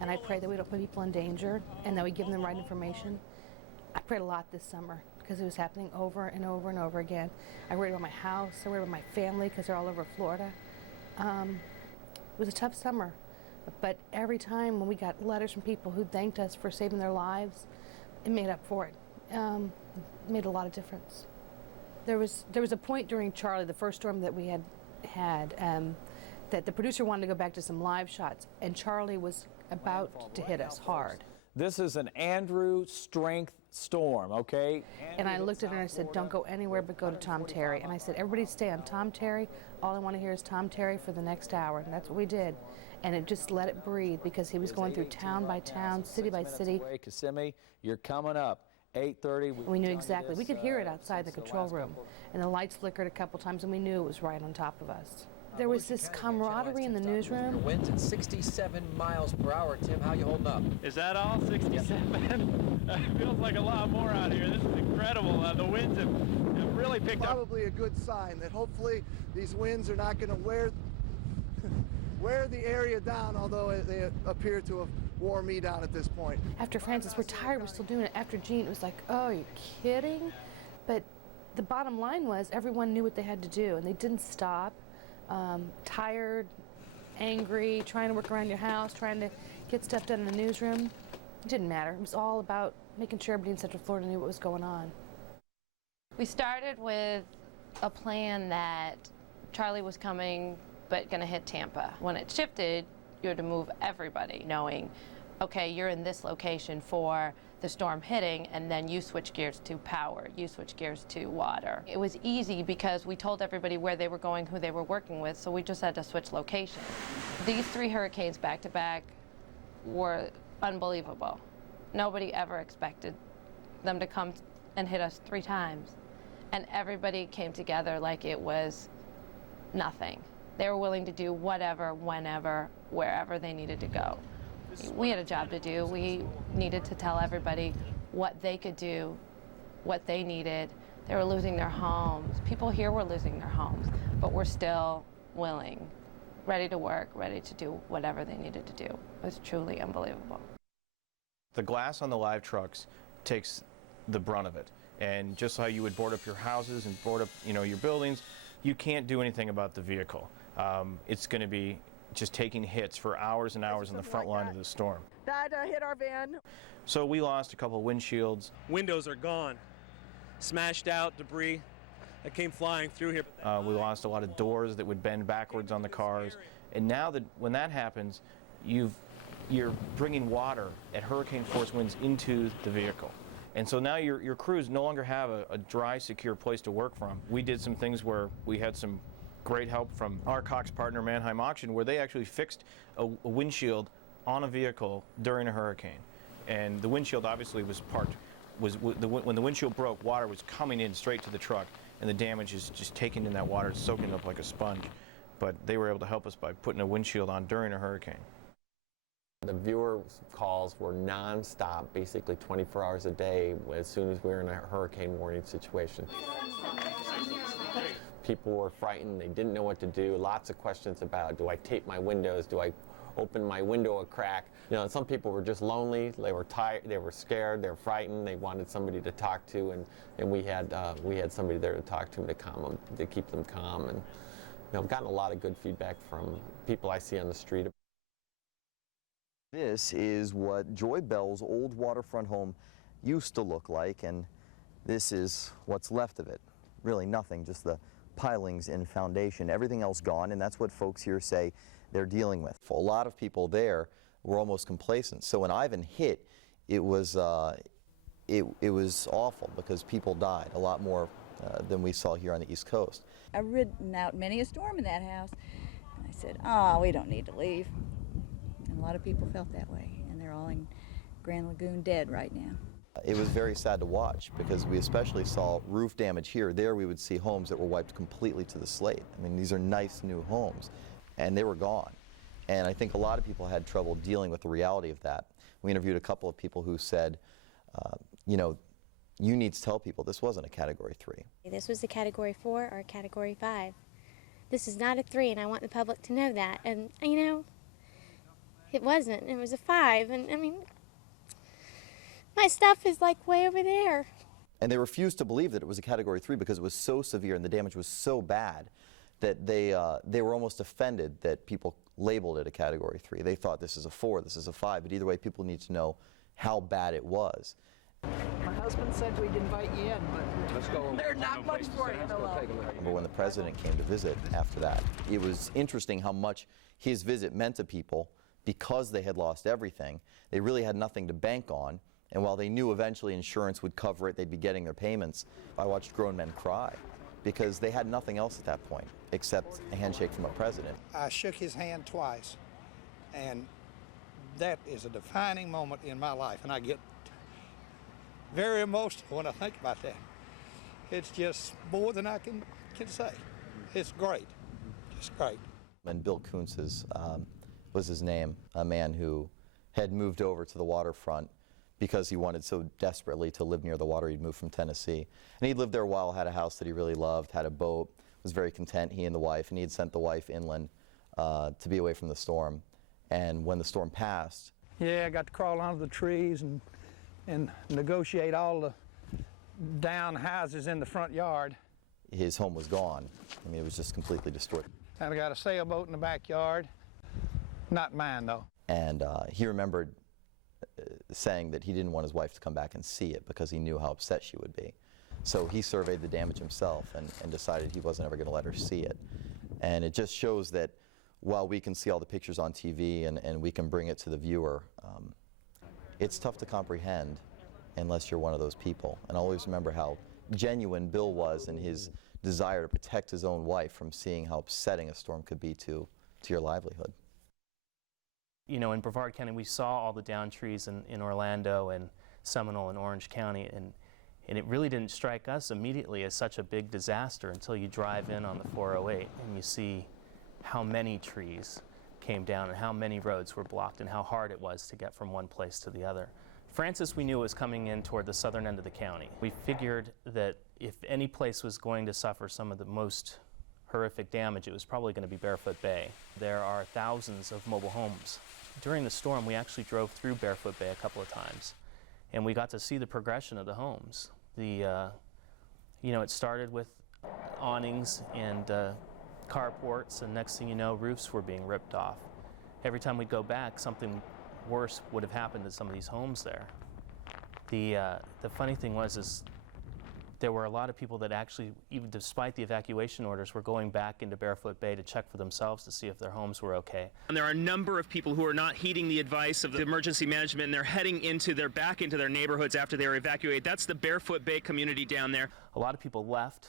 and I pray that we don't put people in danger and that we give them the right information. I prayed a lot this summer because it was happening over and over and over again. I worried about my house, I worried about my family because they're all over Florida. It was a tough summer, but every time when we got letters from people who thanked us for saving their lives, it made up for it. It made a lot of difference. There was a point during Charley, the first storm that we had, that the producer wanted to go back to some live shots, and Charley was about to hit us hard. This is an Andrew strength storm, okay? And I looked at her and I said, don't go anywhere but go to Tom Terry. And I said, everybody stay on Tom Terry. All I want to hear is Tom Terry for the next hour. And that's what we did. And it just let it breathe because he was going through town by town, city by city. Kissimmee, you're coming up. 8:30. We knew exactly. We could hear it outside the control room. And the lights flickered a couple times and we knew it was right on top of us. There was this camaraderie in the newsroom. Winds at 67 miles per hour. Tim, how you holding up? Is that all, 67? It feels like a lot more out here. This is incredible. The winds have really picked up. Probably a good sign that hopefully these winds are not going to wear the area down, although they appear to have wore me down at this point. After Francis, we're tired, we're still doing it. After Jean, it was like, oh, you're kidding? But the bottom line was everyone knew what they had to do, and they didn't stop. Tired, angry, trying to work around your house, trying to get stuff done in the newsroom. It didn't matter. It was all about making sure everybody in Central Florida knew what was going on. We started with a plan that Charley was coming but going to hit Tampa. When it shifted, you had to move everybody, knowing, okay, you're in this location for the storm hitting, and then you switch gears to power, you switch gears to water. It was easy because we told everybody where they were going, who they were working with, so we just had to switch locations. These 3 hurricanes back to back were unbelievable. Nobody ever expected them to come and hit us 3 times. And everybody came together like it was nothing. They were willing to do whatever, whenever, wherever they needed to go. We had a job to do. We needed to tell everybody what they could do, what they needed. They were losing their homes. People here were losing their homes, but we're still willing, ready to work, ready to do whatever they needed to do. It was truly unbelievable. The glass on the live trucks takes the brunt of it. And just how you would board up your houses and board up, your buildings, you can't do anything about the vehicle. It's going to be just taking hits for hours and hours on the front line of the storm. That hit our van. So we lost a couple of windshields. Windows are gone. Smashed out, debris that came flying through here. We lost a lot of doors that would bend backwards on the cars. And now that when that happens, you're bringing water at hurricane force winds into the vehicle. And so now your crews no longer have a dry, secure place to work from. We did some things where we had some great help from our Cox partner, Mannheim Auction, where they actually fixed a windshield on a vehicle during a hurricane. And the windshield obviously was parked. When the windshield broke, water was coming in straight to the truck, and the damage is just taking in that water, soaking it up like a sponge. But they were able to help us by putting a windshield on during a hurricane. The viewer calls were non-stop, basically 24 hours a day, as soon as we were in a hurricane warning situation. People were frightened, they didn't know what to do, lots of questions about, do I tape my windows, do I open my window a crack? Some people were just lonely, they were tired, they were scared, they were frightened, they wanted somebody to talk to, and we had somebody there to talk to them, to calm them, to keep them calm. And I've gotten a lot of good feedback from people I see on the street. This is what Joy Bell's old waterfront home used to look like, and this is what's left of it. Really nothing, just the pilings and foundation, everything else gone, and that's what folks here say they're dealing with. For a lot of people there were almost complacent. So when Ivan hit, it was awful because people died, a lot more than we saw here on the East Coast. I've ridden out many a storm in that house. I said, oh, we don't need to leave. And a lot of people felt that way, and they're all in Grand Lagoon dead right now. It was very sad to watch because we especially saw roof damage here. There we would see homes that were wiped completely to the slate. I mean, these are nice new homes, and they were gone. And I think a lot of people had trouble dealing with the reality of that. We interviewed a couple of people who said, you know, you need to tell people this wasn't a Category 3. This was a Category 4 or a Category 5. This is not a 3, and I want the public to know that. And, you know, it wasn't. It was a 5, and, I mean, my stuff is like way over there. And they refused to believe that it was a Category 3 because it was so severe and the damage was so bad that they were almost offended that people labeled it a Category 3. They thought this is a 4, this is a 5, but either way people need to know how bad it was. My husband said we'd invite you in, but Let's go. there's not much for you. Remember when the president came to visit after that, it was interesting how much his visit meant to people because they had lost everything. They really had nothing to bank on, and while they knew eventually insurance would cover it, they'd be getting their payments, I watched grown men cry because they had nothing else at that point except a handshake from a president. I shook his hand twice, and that is a defining moment in my life, and I get very emotional when I think about that. It's just more than I can say. It's great, just great. And Bill Kuntz was his name, a man who had moved over to the waterfront because he wanted so desperately to live near the water. He'd moved from Tennessee. And he'd lived there a while, had a house that he really loved, had a boat, was very content, he and the wife, and he had sent the wife inland to be away from the storm. And when the storm passed... Yeah, I got to crawl under the trees and negotiate all the down houses in the front yard. His home was gone. I mean, it was just completely destroyed. And I got a sailboat in the backyard. Not mine, though. And he remembered saying that he didn't want his wife to come back and see it because he knew how upset she would be. So he surveyed the damage himself and decided he wasn't ever going to let her see it. And it just shows that while we can see all the pictures on TV and we can bring it to the viewer, it's tough to comprehend unless you're one of those people. And always remember how genuine Bill was in his desire to protect his own wife from seeing how upsetting a storm could be to your livelihood. You know, in Brevard County, we saw all the downed trees in Orlando and Seminole and Orange County, and it really didn't strike us immediately as such a big disaster until you drive in on the 408 and you see how many trees came down and how many roads were blocked and how hard it was to get from one place to the other. Francis, we knew, was coming in toward the southern end of the county. We figured that if any place was going to suffer some of the most horrific damage, it was probably going to be Barefoot Bay. There are thousands of mobile homes. During the storm, we actually drove through Barefoot Bay a couple of times, and we got to see the progression of the homes. You know, it started with awnings and carports, and next thing you know, roofs were being ripped off. Every time we'd go back, something worse would have happened to some of these homes there. The funny thing was there were a lot of people that actually, even despite the evacuation orders, were going back into Barefoot Bay to check for themselves to see if their homes were okay. And there are a number of people who are not heeding the advice of the emergency management, and they're heading back into their neighborhoods after they were evacuated. That's the Barefoot Bay community down there. A lot of people left,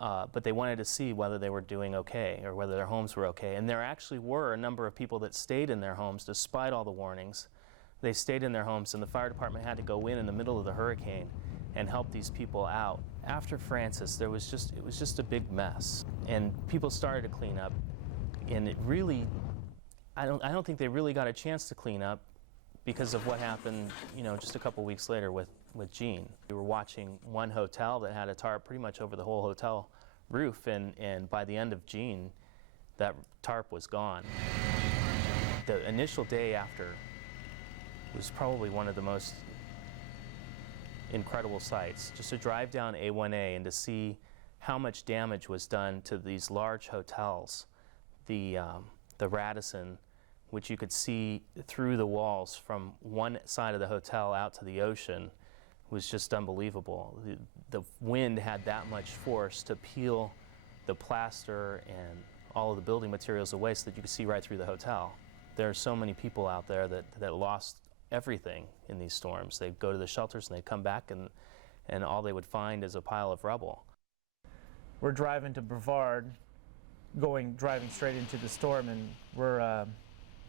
but they wanted to see whether they were doing okay or whether their homes were okay. And there actually were a number of people that stayed in their homes despite all the warnings. They stayed in their homes, and the fire department had to go in the middle of the hurricane and help these people out. After Francis, it was just a big mess, and people started to clean up, and it really, I don't think they really got a chance to clean up because of what happened, you know, just a couple weeks later with Jean. We were watching one hotel that had a tarp pretty much over the whole hotel roof, and by the end of Jean, that tarp was gone. The initial day after was probably one of the most incredible sights, just to drive down A1A and to see how much damage was done to these large hotels. The Radisson, which you could see through the walls from one side of the hotel out to the ocean, was just unbelievable. The wind had that much force to peel the plaster and all of the building materials away so that you could see right through the hotel. There are so many people out there that lost everything in these storms. They'd go to the shelters and they'd come back and all they would find is a pile of rubble. We're driving to Brevard driving straight into the storm, and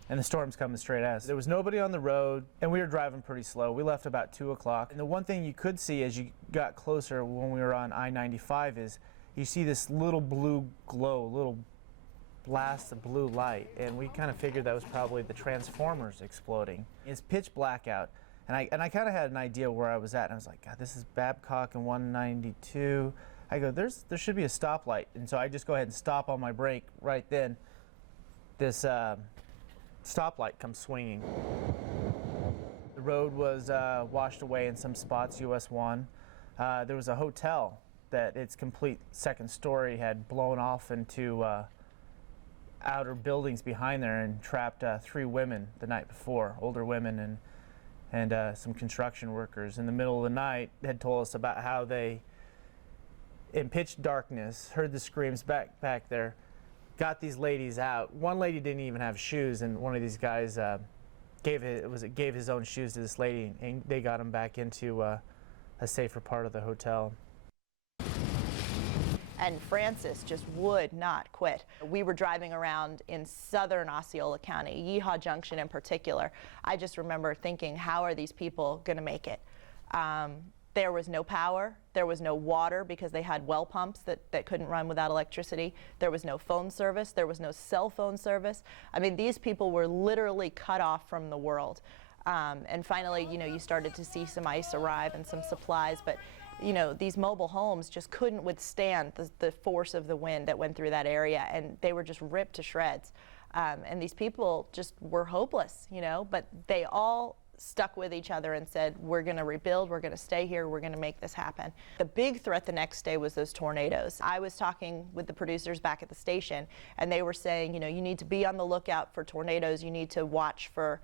and the storm's coming straight at us. There was nobody on the road, and we were driving pretty slow. We left about 2 o'clock. And the one thing you could see as you got closer when we were on I-95 is you see this little blue glow, little blast of blue light, and we kind of figured that was probably the transformers exploding. It's pitch black out, and I kind of had an idea where I was at, and I was like, God, this is Babcock and 192. I go, there should be a stoplight, and so I just go ahead and stop on my brake right then. This stoplight comes swinging. The road was washed away in some spots, US 1. There was a hotel that its complete second story had blown off into outer buildings behind there and trapped 3 women the night before, older women and some construction workers. In the middle of the night had told us about how they, in pitch darkness, heard the screams back there, got these ladies out. One lady didn't even have shoes, and one of these guys gave his own shoes to this lady, and they got him back into a safer part of the hotel. And Francis just would not quit. We were driving around in southern Osceola County, Yeehaw Junction in particular. I just remember thinking, how are these people going to make it? There was no power, there was no water because they had well pumps that couldn't run without electricity. There was no phone service, there was no cell phone service. I mean, these people were literally cut off from the world. And finally, you know, you started to see some ice arrive and some supplies, but you know, these mobile homes just couldn't withstand the force of the wind that went through that area, and they were just ripped to shreds. And these people just were hopeless, you know, but they all stuck with each other and said, we're going to rebuild, we're going to stay here, we're going to make this happen. The big threat the next day was those tornadoes. I was talking with the producers back at the station, and they were saying, you know, you need to be on the lookout for tornadoes, you need to watch for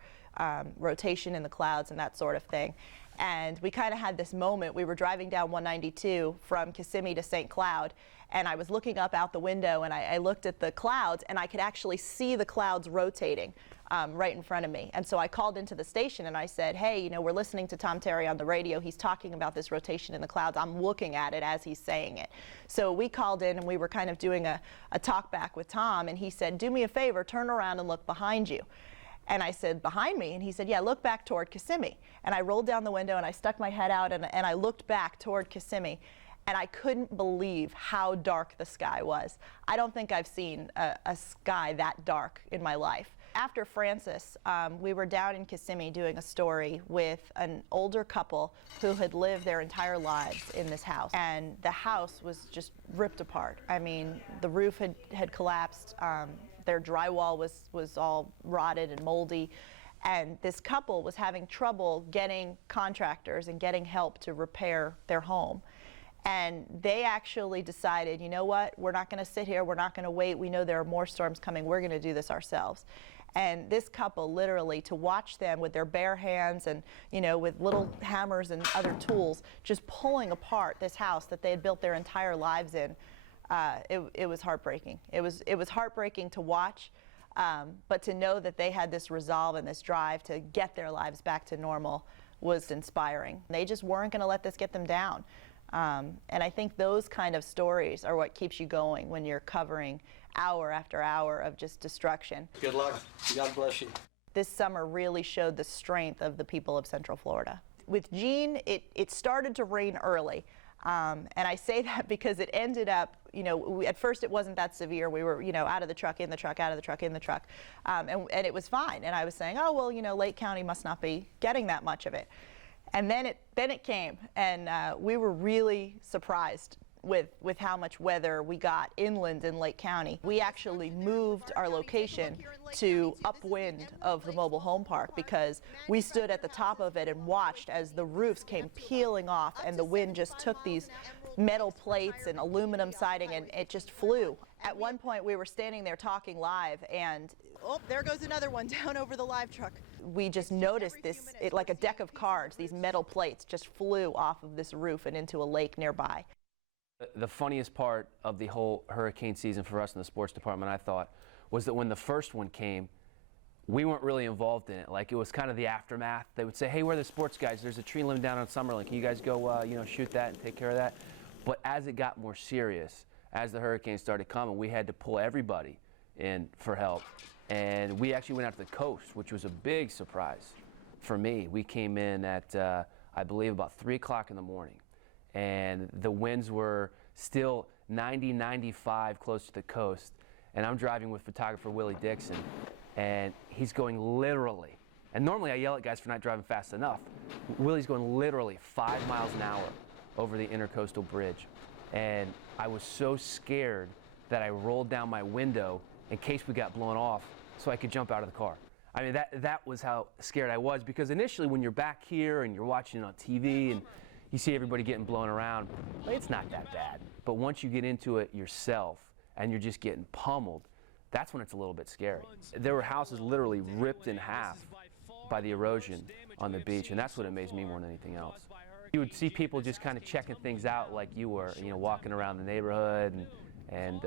rotation in the clouds and that sort of thing. And we kind of had this moment. We were driving down 192 from Kissimmee to St. Cloud, and I was looking up out the window, and I looked at the clouds, and I could actually see the clouds rotating right in front of me. And so I called into the station, and I said, hey, you know, we're listening to Tom Terry on the radio. He's talking about this rotation in the clouds. I'm looking at it as he's saying it. So we called in, and we were kind of doing a talk back with Tom, and he said, do me a favor, turn around and look behind you. And I said, behind me? And he said, yeah, look back toward Kissimmee. And I rolled down the window and I stuck my head out and I looked back toward Kissimmee, and I couldn't believe how dark the sky was. I don't think I've seen a sky that dark in my life. After Francis, we were down in Kissimmee doing a story with an older couple who had lived their entire lives in this house. And the house was just ripped apart. I mean, the roof had collapsed. Their drywall was all rotted and moldy. And this couple was having trouble getting contractors and getting help to repair their home. And they actually decided, you know what, we're not going to sit here, we're not going to wait, we know there are more storms coming, we're going to do this ourselves. And this couple, literally, to watch them with their bare hands and, you know, with little hammers and other tools, just pulling apart this house that they had built their entire lives in, it was heartbreaking. It was heartbreaking to watch, but to know that they had this resolve and this drive to get their lives back to normal was inspiring. They just weren't going to let this get them down. And I think those kind of stories are what keeps you going when you're covering hour after hour of just destruction. Good luck. God bless you. This summer really showed the strength of the people of Central Florida. With Jean, it started to rain early. And I say that because it ended up, you know, at first it wasn't that severe. We were, you know, out of the truck, in the truck, out of the truck, in the truck. And it was fine. And I was saying, oh, well, you know, Lake County must not be getting that much of it. And then it came, and we were really surprised with how much weather we got inland in Lake County. We actually moved our location to upwind of the mobile home park because we stood at the top of it and watched as the roofs came peeling off and the wind just took these metal plates and aluminum siding and it just flew. At one point we were standing there talking live and oh, there goes another one down over the live truck. We just noticed this, like a deck of cards, these metal plates just flew off of this roof and into a lake nearby. The funniest part of the whole hurricane season for us in the sports department, I thought, was that when the first one came, we weren't really involved in it. Like, it was kind of the aftermath. They would say, hey, we're the sports guys. There's a tree limb down on Summerlin. Can you guys go, you know, shoot that and take care of that? But as it got more serious, as the hurricane started coming, we had to pull everybody in for help. And we actually went out to the coast, which was a big surprise for me. We came in at, I believe, about 3 o'clock in the morning. And the winds were still 90, 95 close to the coast. And I'm driving with photographer Willie Dixon, and he's going literally, and normally I yell at guys for not driving fast enough. Willie's going literally 5 miles an hour over the intercoastal bridge. And I was so scared that I rolled down my window in case we got blown off so I could jump out of the car. I mean, that was how scared I was, because initially when you're back here and you're watching it on TV and you see everybody getting blown around, it's not that bad. But once you get into it yourself and you're just getting pummeled, that's when it's a little bit scary. There were houses literally ripped in half by the erosion on the beach, and that's what amazed me more than anything else. You would see people just kind of checking things out like you were, you know, walking around the neighborhood and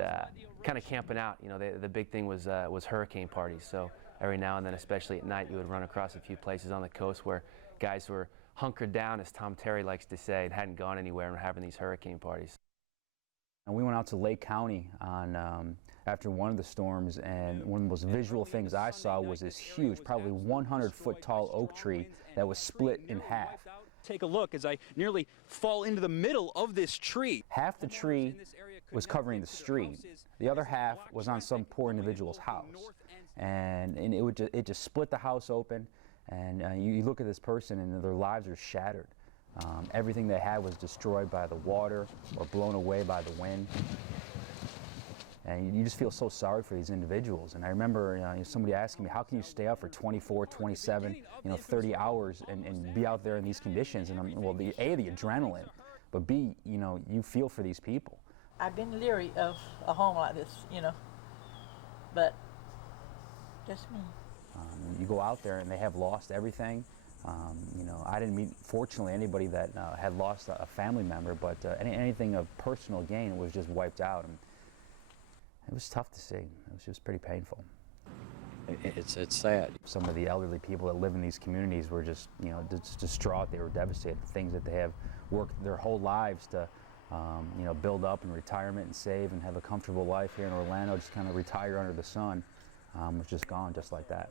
kind of camping out. You know, the big thing was hurricane parties. So every now and then, especially at night, you would run across a few places on the coast where guys were hunkered down, as Tom Terry likes to say, and hadn't gone anywhere and were having these hurricane parties. And we went out to Lake County on after one of the storms, and one of the most visual things I saw was this huge, probably 100-foot tall oak tree that was split in half. Take a look as I nearly fall into the middle of this tree. Half the tree was covering the street. The other half was on some poor individual's house. And it just split the house open, and you look at this person and their lives are shattered. Everything they had was destroyed by the water or blown away by the wind. And you just feel so sorry for these individuals. And I remember somebody asking me, how can you stay up for 24, 27, 30 hours and be out there in these conditions? And well, the adrenaline, but B, you feel for these people. I've been leery of a home like this, but just me. You go out there and they have lost everything. I didn't meet, fortunately, anybody that had lost a family member, but anything of personal gain was just wiped out. And it was tough to see. It was just pretty painful. It's sad. Some of the elderly people that live in these communities were just, just distraught. They were devastated. Things that they have worked their whole lives to, build up in retirement and save and have a comfortable life here in Orlando, just kind of retire under the sun, was just gone just like that.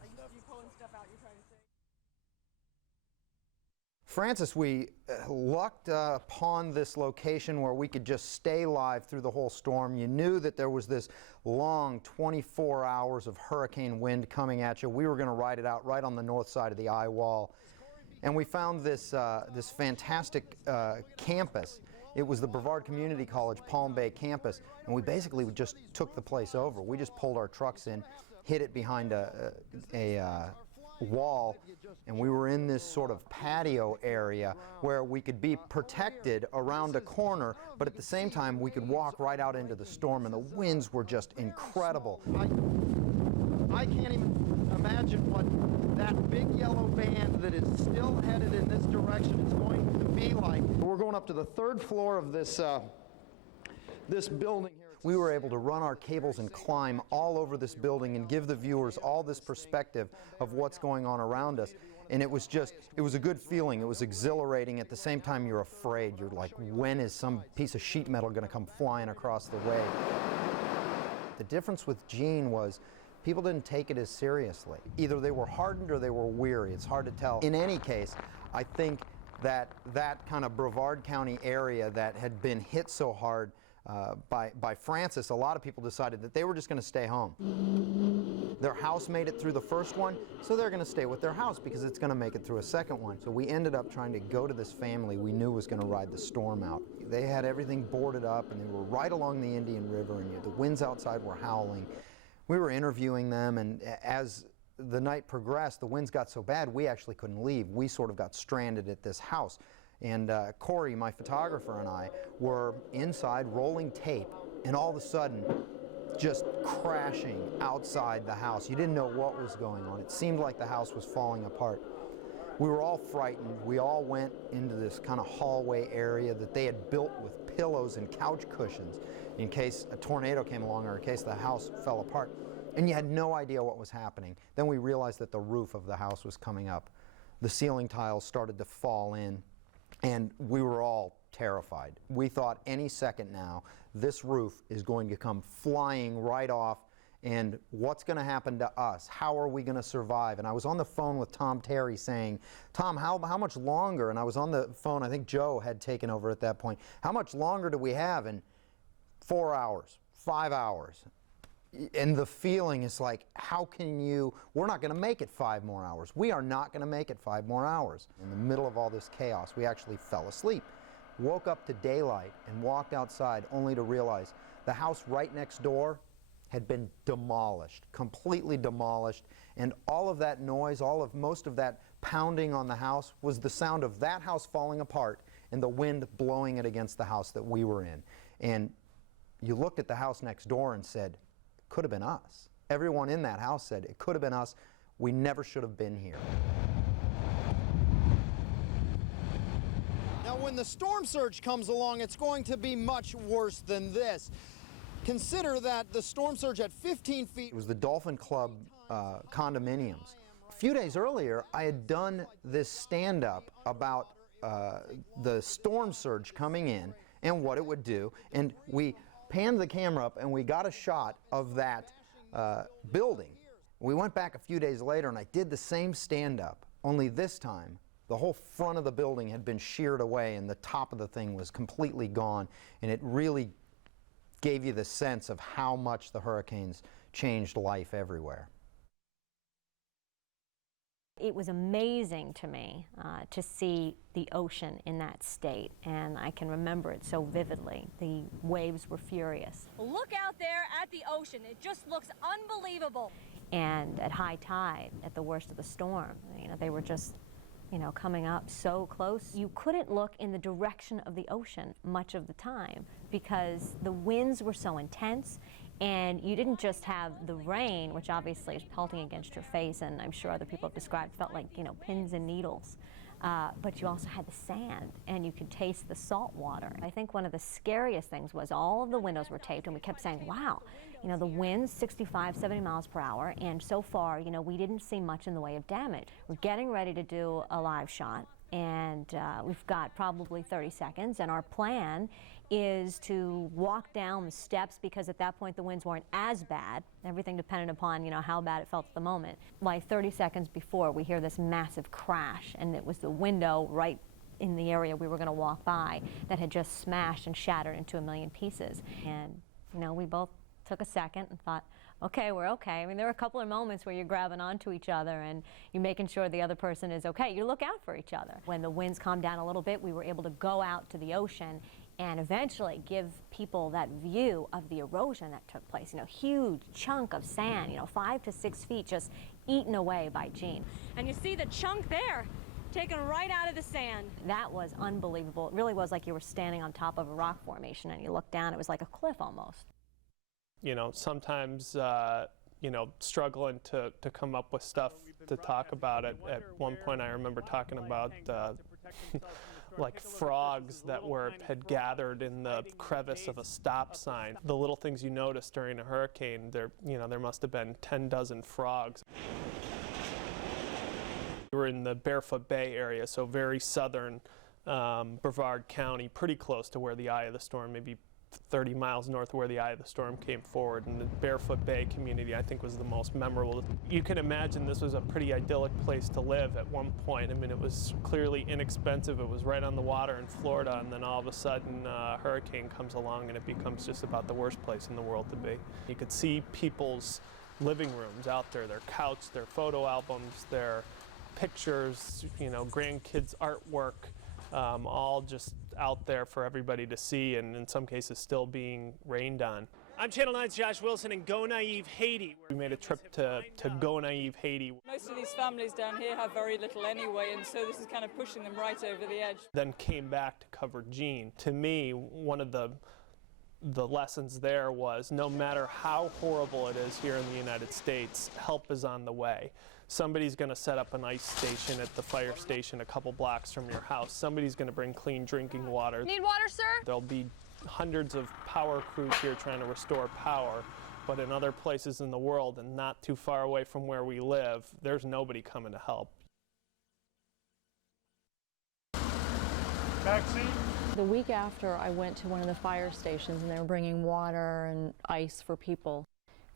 Francis, we lucked upon this location where we could just stay live through the whole storm. You knew that there was this long 24 hours of hurricane wind coming at you. We were going to ride it out right on the north side of the eye wall. And we found this, this fantastic campus. It was the Brevard Community College Palm Bay campus, and we basically just took the place over. We just pulled our trucks in, hid it behind a wall, and we were in this sort of patio area where we could be protected around a corner, but at the same time we could walk right out into the storm, and the winds were just incredible. I can't even imagine what that big yellow band that is still headed in this direction is going to be like. We're going up to the 3rd floor of this this building here. We were able to run our cables and climb all over this building and give the viewers all this perspective of what's going on around us. And it was a good feeling. It was exhilarating. At the same time, you're afraid. You're like, when is some piece of sheet metal going to come flying across the way? The difference with Gene was people didn't take it as seriously. Either they were hardened or they were weary. It's hard to tell. In any case, I think that kind of Brevard County area that had been hit so hard by Francis, a lot of people decided that they were just going to stay home. Their house made it through the first one, so they're going to stay with their house because it's going to make it through a second one. So we ended up trying to go to this family we knew was going to ride the storm out. They had everything boarded up, and they were right along the Indian River, and the winds outside were howling. We were interviewing them, and as the night progressed, the winds got so bad we actually couldn't leave. We sort of got stranded at this house. And Corey, my photographer, and I were inside rolling tape, and all of a sudden, just crashing outside the house. You didn't know what was going on. It seemed like the house was falling apart. We were all frightened. We all went into this kind of hallway area that they had built with pillows and couch cushions in case a tornado came along or in case the house fell apart. And you had no idea what was happening. Then we realized that the roof of the house was coming up. The ceiling tiles started to fall in. And we were all terrified. We thought any second now this roof is going to come flying right off, and what's going to happen to us? How are we going to survive? And I was on the phone with Tom Terry saying, Tom, how much longer? And I was on the phone, I think Joe had taken over at that point. How much longer do we have? And 4 hours, 5 hours. And the feeling is like, how can you, we're not going to make it 5 more hours. We are not going to make it 5 more hours. In the middle of all this chaos, we actually fell asleep. Woke up to daylight and walked outside only to realize the house right next door had been demolished, completely demolished, and all of that noise, most of that pounding on the house was the sound of that house falling apart and the wind blowing it against the house that we were in. And you looked at the house next door and said, could have been us. Everyone in that house said, it could have been us. We never should have been here. Now, when the storm surge comes along, it's going to be much worse than this. Consider that the storm surge at 15 feet. It was the Dolphin Club condominiums. A few days earlier, I had done this stand-up about the storm surge coming in and what it would do, and we panned the camera up and we got a shot of that building. We went back a few days later and I did the same stand-up, only this time the whole front of the building had been sheared away and the top of the thing was completely gone, and it really gave you the sense of how much the hurricanes changed life everywhere. It was amazing to me to see the ocean in that state, and I can remember it so vividly. The waves were furious. Look out there at the ocean. It just looks unbelievable. And at high tide, at the worst of the storm, they were just, coming up so close. You couldn't look in the direction of the ocean much of the time because the winds were so intense. And you didn't just have the rain, which obviously is pelting against your face, and I'm sure other people have described, felt like, pins and needles. But you also had the sand, and you could taste the salt water. I think one of the scariest things was all of the windows were taped, and we kept saying, wow, the wind's 65, 70 miles per hour, and so far, we didn't see much in the way of damage. We're getting ready to do a live shot, and we've got probably 30 seconds, and our plan is to walk down the steps, because at that point the winds weren't as bad. Everything depended upon, how bad it felt at the moment. Like 30 seconds before, we hear this massive crash, and it was the window right in the area we were going to walk by that had just smashed and shattered into 1,000,000 pieces. And, we both took a second and thought, okay, we're okay. I mean, there were a couple of moments where you're grabbing onto each other and you're making sure the other person is okay. You look out for each other. When the winds calmed down a little bit, we were able to go out to the ocean and eventually give people that view of the erosion that took place. Huge chunk of sand, 5 to 6 feet just eaten away by Gene. And you see the chunk there, taken right out of the sand. That was unbelievable. It really was like you were standing on top of a rock formation, and you looked down, it was like a cliff almost. Sometimes, struggling to come up with stuff to talk about it. At one point I remember talking about like frogs that had gathered in the crevice of a stop sign. The little things you notice during a hurricane, there must have been 10 dozen frogs. We were in the Barefoot Bay area, so very southern Brevard County, pretty close to where the eye of the storm, maybe 30 miles north of where the eye of the storm came forward, and the Barefoot Bay community I think was the most memorable. You can imagine this was a pretty idyllic place to live at one point. I mean, it was clearly inexpensive. It was right on the water in Florida, and then all of a sudden a hurricane comes along and it becomes just about the worst place in the world to be. You could see people's living rooms out there, their couch, their photo albums, their pictures, grandkids' artwork, all just out there for everybody to see, and in some cases still being rained on. I'm Channel 9's Josh Wilson in Go Naive, Haiti. We made a trip to Go Naive, Haiti. Most of these families down here have very little anyway, and so this is kind of pushing them right over the edge. Then came back to cover Gene. To me, one of the lessons there was no matter how horrible it is here in the United States, help is on the way. Somebody's going to set up an ice station at the fire station a couple blocks from your house. Somebody's going to bring clean drinking water. Need water, sir? There'll be hundreds of power crews here trying to restore power, but in other places in the world and not too far away from where we live, there's nobody coming to help. Backseat. The week after, I went to one of the fire stations and they were bringing water and ice for people.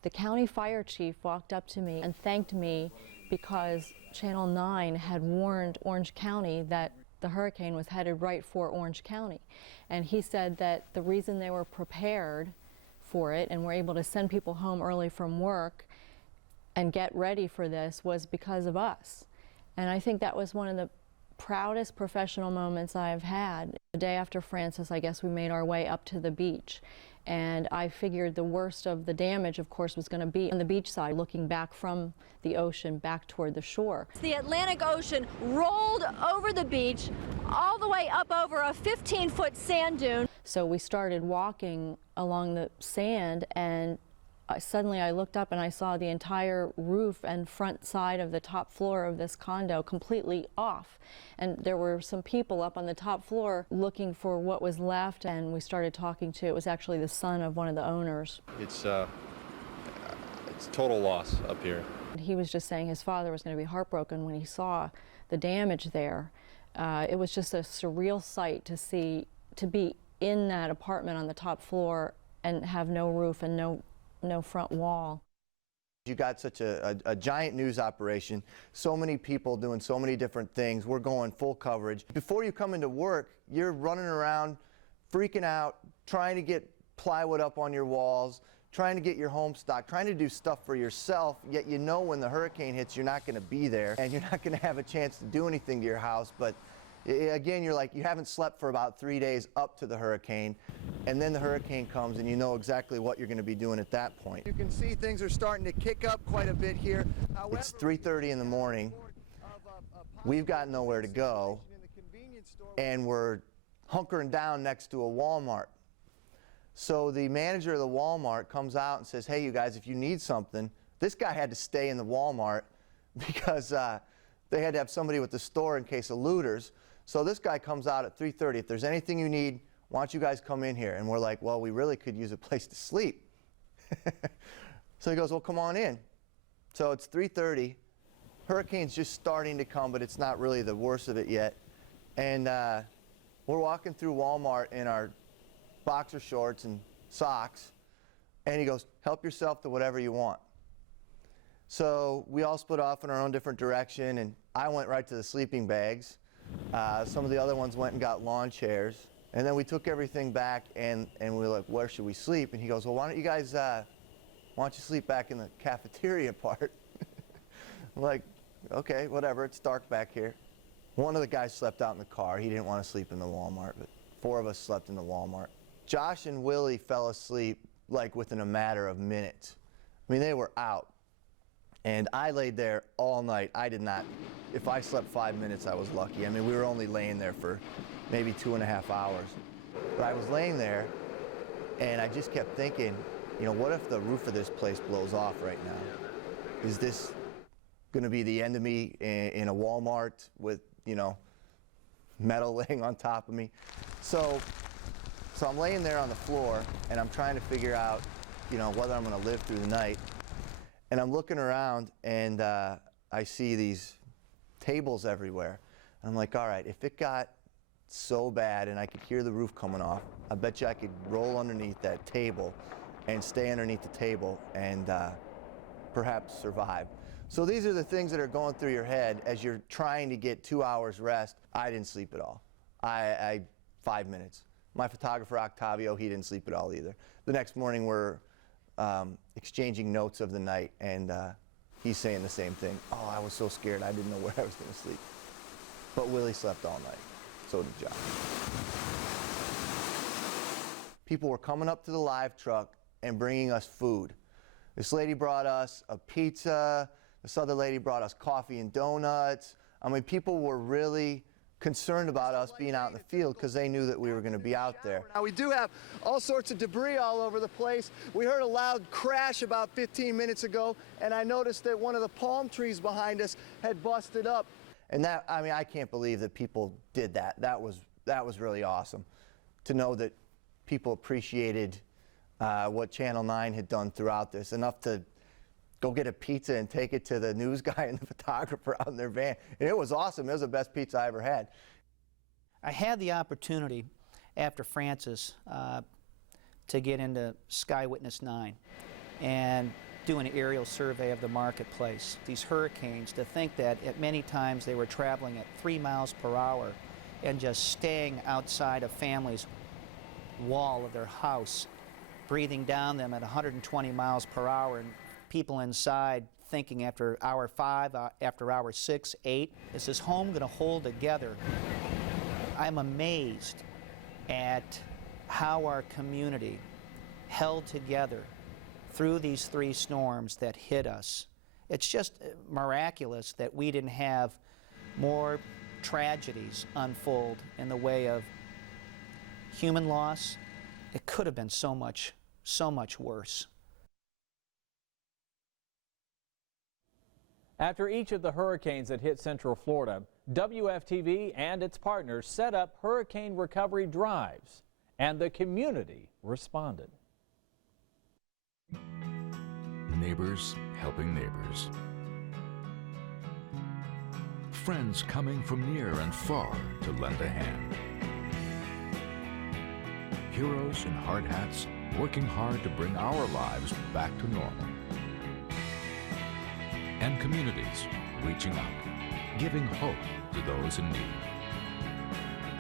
The county fire chief walked up to me and thanked me because Channel 9 had warned Orange County that the hurricane was headed right for Orange County. And he said that the reason they were prepared for it and were able to send people home early from work and get ready for this was because of us. And I think that was one of the proudest professional moments I've had. The day after Francis, I guess we made our way up to the beach. And I figured the worst of the damage, of course, was going to be on the beach side, looking back from the ocean back toward the shore. The Atlantic Ocean rolled over the beach all the way up over a 15-foot sand dune. So we started walking along the sand, and suddenly I looked up and I saw the entire roof and front side of the top floor of this condo completely off. And there were some people up on the top floor looking for what was left, and we started talking to, it was actually the son of one of the owners. It's total loss up here. He was just saying his father was going to be heartbroken when he saw the damage there. It was just a surreal sight to see, to be in that apartment on the top floor and have no roof and no front wall. You got such a giant news operation, so many people doing so many different things. We're going full coverage. Before you come into work, you're running around, freaking out, trying to get plywood up on your walls, trying to get your home stocked, trying to do stuff for yourself, yet you know when the hurricane hits you're not going to be there and you're not going to have a chance to do anything to your house. But again, you're like, you haven't slept for about 3 days up to the hurricane, and then the hurricane comes and you know exactly what you're going to be doing at that point. You can see things are starting to kick up quite a bit here. However, it's 3:30 in the morning. We've got nowhere to go, and we're hunkering down next to a Walmart. So the manager of the Walmart comes out and says, hey, you guys, if you need something, this guy had to stay in the Walmart because they had to have somebody with the store in case of looters. So this guy comes out at 3:30. If there's anything you need, why don't you guys come in here? And we're like, well, we really could use a place to sleep. So he goes, well, come on in. So it's 3:30. Hurricane's just starting to come, but it's not really the worst of it yet. And we're walking through Walmart in our boxer shorts and socks, and he goes, help yourself to whatever you want. So we all split off in our own different direction, and I went right to the sleeping bags. Some of the other ones went and got lawn chairs, and then we took everything back, and we were like, where should we sleep? And he goes, well, why don't you guys, why don't you sleep back in the cafeteria part? I'm like, okay, whatever, it's dark back here. One of the guys slept out in the car. He didn't want to sleep in the Walmart, but 4 of us slept in the Walmart. Josh and Willie fell asleep like within a matter of minutes. I mean, they were out. And I laid there all night. I did not, if I slept 5 minutes, I was lucky. I mean, we were only laying there for maybe 2.5 hours. But I was laying there, and I just kept thinking, you know, what if the roof of this place blows off right now? Is this going to be the end of me in a Walmart with, you know, metal laying on top of me? So I'm laying there on the floor, and I'm trying to figure out, you know, whether I'm going to live through the night. And I'm looking around, and I see these tables everywhere. And I'm like, all right, if it got so bad and I could hear the roof coming off, I bet you I could roll underneath that table and stay underneath the table and perhaps survive. So these are the things that are going through your head as you're trying to get 2 hours rest. I didn't sleep at all. 5 minutes. My photographer, Octavio, he didn't sleep at all either. The next morning, we're exchanging notes of the night, and he's saying the same thing. Oh, I was so scared, I didn't know where I was going to sleep. But Willie slept all night. So did Josh. People were coming up to the live truck and bringing us food. This lady brought us a pizza. This other lady brought us coffee and donuts. I mean, people were really concerned about us being out in the field because they knew that we were going to be out there. Now, we do have all sorts of debris all over the place. We heard a loud crash about 15 minutes ago, and I noticed that one of the palm trees behind us had busted up. And that, I mean, I can't believe that people did that. That was really awesome to know that people appreciated what Channel 9 had done throughout this, enough to go get a pizza and take it to the news guy and the photographer out in their van. And it was awesome. It was the best pizza I ever had. I had the opportunity after Francis to get into Sky Witness 9 and do an aerial survey of the marketplace. These hurricanes, to think that at many times they were traveling at 3 miles per hour and just staying outside a family's wall of their house, breathing down them at 120 miles per hour, and people inside thinking after hour 5, after hour 6, 8, is this home going to hold together? I'm amazed at how our community held together through these 3 storms that hit us. It's just miraculous that we didn't have more tragedies unfold in the way of human loss. It could have been so much worse. After each of the hurricanes that hit Central Florida, WFTV and its partners set up hurricane recovery drives, and the community responded. Neighbors helping neighbors. Friends coming from near and far to lend a hand. Heroes in hard hats working hard to bring our lives back to normal. And communities reaching out, giving hope to those in need.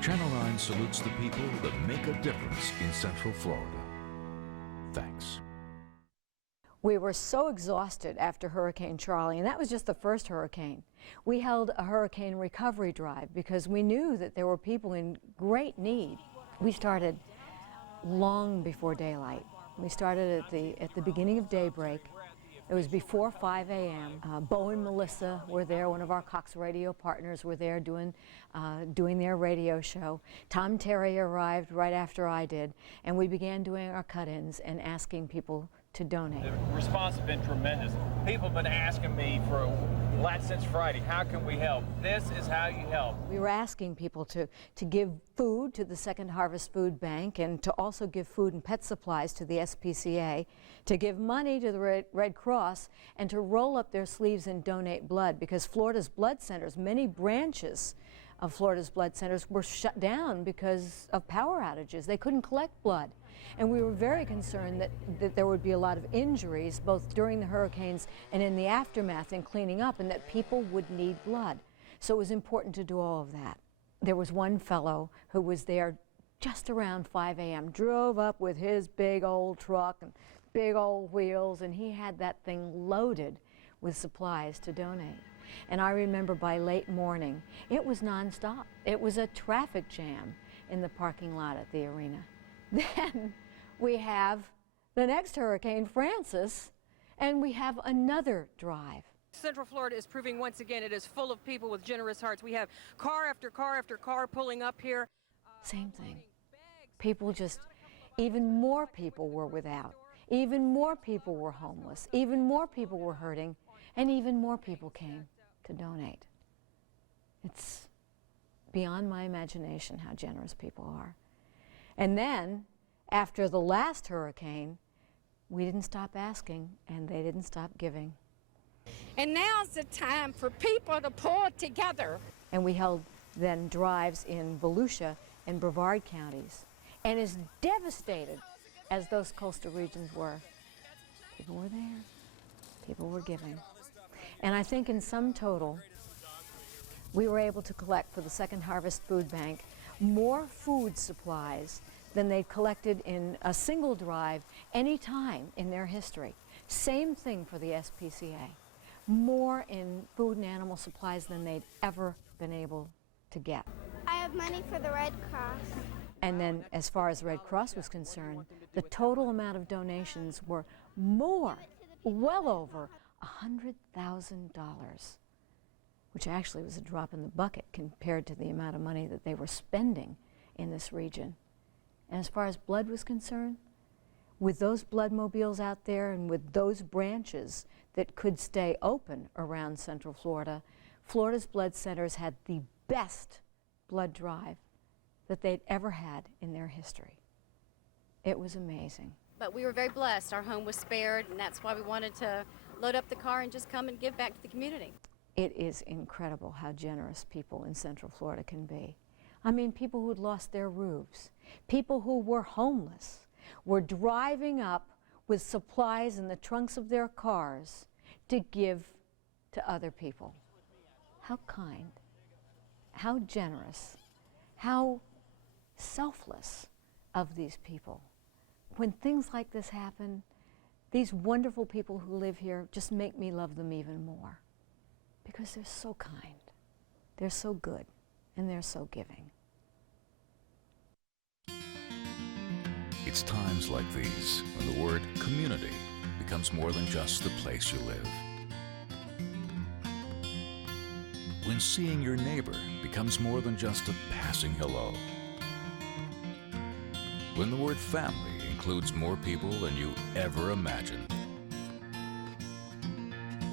Channel 9 salutes the people that make a difference in Central Florida. Thanks. We were so exhausted after Hurricane Charley, and that was just the first hurricane. We held a hurricane recovery drive because we knew that there were people in great need. We started long before daylight. We started at the beginning of daybreak. It was before 5 a.m. Bo and Melissa were there, one of our Cox radio partners were there doing their radio show. Tom Terry arrived right after I did, and we began doing our cut-ins and asking people to donate. The response has been tremendous. People have been asking me since Friday, how can we help? This is how you help. We were asking people to give food to the Second Harvest Food Bank and to also give food and pet supplies to the SPCA, to give money to the Red Cross, and to roll up their sleeves and donate blood, because Florida's blood centers, many branches of Florida's blood centers were shut down because of power outages. They couldn't collect blood. And we were very concerned that there would be a lot of injuries, both during the hurricanes and in the aftermath and cleaning up, and that people would need blood. So it was important to do all of that. There was one fellow who was there just around 5 a.m., drove up with his big old truck and big old wheels, and he had that thing loaded with supplies to donate. And I remember by late morning, it was nonstop. It was a traffic jam in the parking lot at the arena. Then we have the next hurricane, Francis, and we have another drive. Central Florida is proving once again it is full of people with generous hearts. We have car after car after car pulling up here. Same thing. People just, even more people were without. Even more people were homeless. Even more people were hurting. And even more people came to donate. It's beyond my imagination how generous people are. And then, after the last hurricane, we didn't stop asking, and they didn't stop giving. And now's the time for people to pull together. And we held then drives in Volusia and Brevard counties. And as devastated as those coastal regions were, people were there. People were giving. And I think in sum total, we were able to collect for the Second Harvest Food Bank more food supplies than they'd collected in a single drive any time in their history. Same thing for the SPCA. More in food and animal supplies than they'd ever been able to get. I have money for the Red Cross. And then as far as the Red Cross was concerned, the total amount of donations were more, well over $100,000, which actually was a drop in the bucket compared to the amount of money that they were spending in this region. And as far as blood was concerned, with those blood mobiles out there and with those branches that could stay open around Central Florida, Florida's blood centers had the best blood drive that they'd ever had in their history. It was amazing. But we were very blessed. Our home was spared, and that's why we wanted to load up the car and just come and give back to the community. It is incredible how generous people in Central Florida can be. I mean, people who'd lost their roofs, people who were homeless, were driving up with supplies in the trunks of their cars to give to other people. How kind, how generous, how selfless of these people. When things like this happen, these wonderful people who live here just make me love them even more, because they're so kind, they're so good, and they're so giving. It's times like these when the word community becomes more than just the place you live. When seeing your neighbor becomes more than just a passing hello. When the word family includes more people than you ever imagined.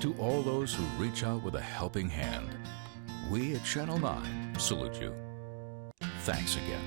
To all those who reach out with a helping hand, we at Channel 9 salute you. Thanks again.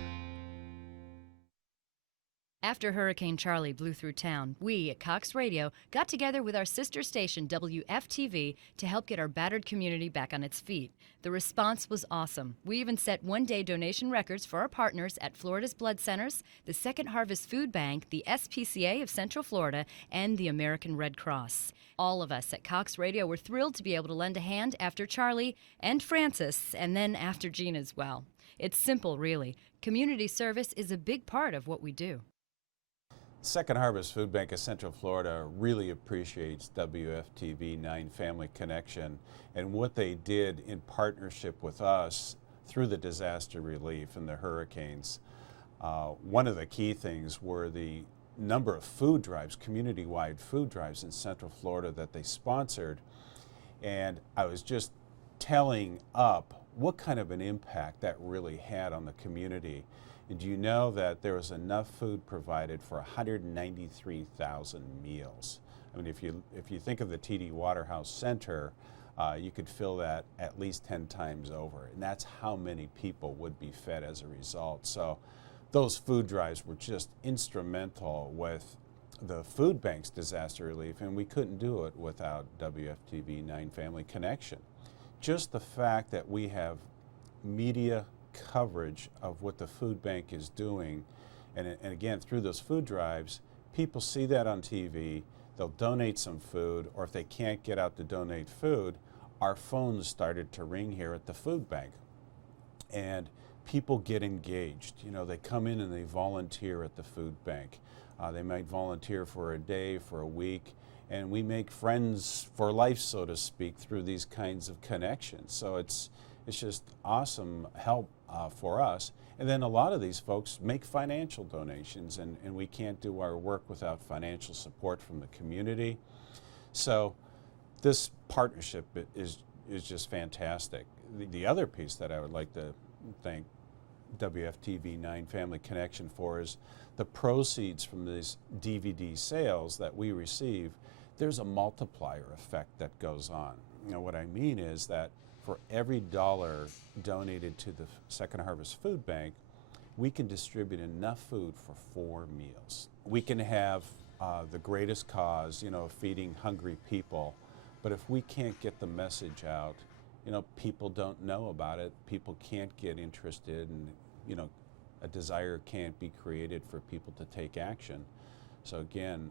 After Hurricane Charley blew through town, we at Cox Radio got together with our sister station WFTV to help get our battered community back on its feet. The response was awesome. We even set one-day donation records for our partners at Florida's Blood Centers, the Second Harvest Food Bank, the SPCA of Central Florida, and the American Red Cross. All of us at Cox Radio were thrilled to be able to lend a hand after Charley and Francis, and then after Gene as well. It's simple, really. Community service is a big part of what we do. Second Harvest Food Bank of Central Florida really appreciates WFTV 9 Family Connection and what they did in partnership with us through the disaster relief and the hurricanes. One of the key things were the number of food drives, community-wide food drives in Central Florida that they sponsored. And I was just telling up what kind of an impact that really had on the community. And do you know that there was enough food provided for 193,000 meals? I mean, if you think of the TD Waterhouse Center, you could fill that at least 10 times over. And that's how many people would be fed as a result. So those food drives were just instrumental with the food bank's disaster relief, and we couldn't do it without WFTV 9 Family Connection. Just the fact that we have media coverage of what the food bank is doing, and again, through those food drives, people see that on TV, they'll donate some food, or if they can't get out to donate food, our phones started to ring here at the food bank. And people get engaged. You know, they come in and they volunteer at the food bank. They might volunteer for a day, for a week, and we make friends for life, so to speak, through these kinds of connections. So it's just awesome help for us. And then a lot of these folks make financial donations, and we can't do our work without financial support from the community. So this partnership is just fantastic. The other piece that I would like to thank WFTV 9 Family Connection for is the proceeds from these DVD sales that we receive. There's a multiplier effect that goes on. You know, what I mean is that for every dollar donated to the Second Harvest Food Bank, we can distribute enough food for 4 meals. We can have the greatest cause, you know, feeding hungry people, but if we can't get the message out, you know, people don't know about it, people can't get interested, and, you know, a desire can't be created for people to take action. So again,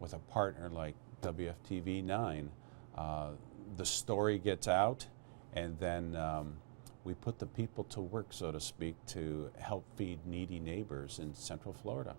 with a partner like WFTV 9, the story gets out, and then we put the people to work, so to speak, to help feed needy neighbors in Central Florida.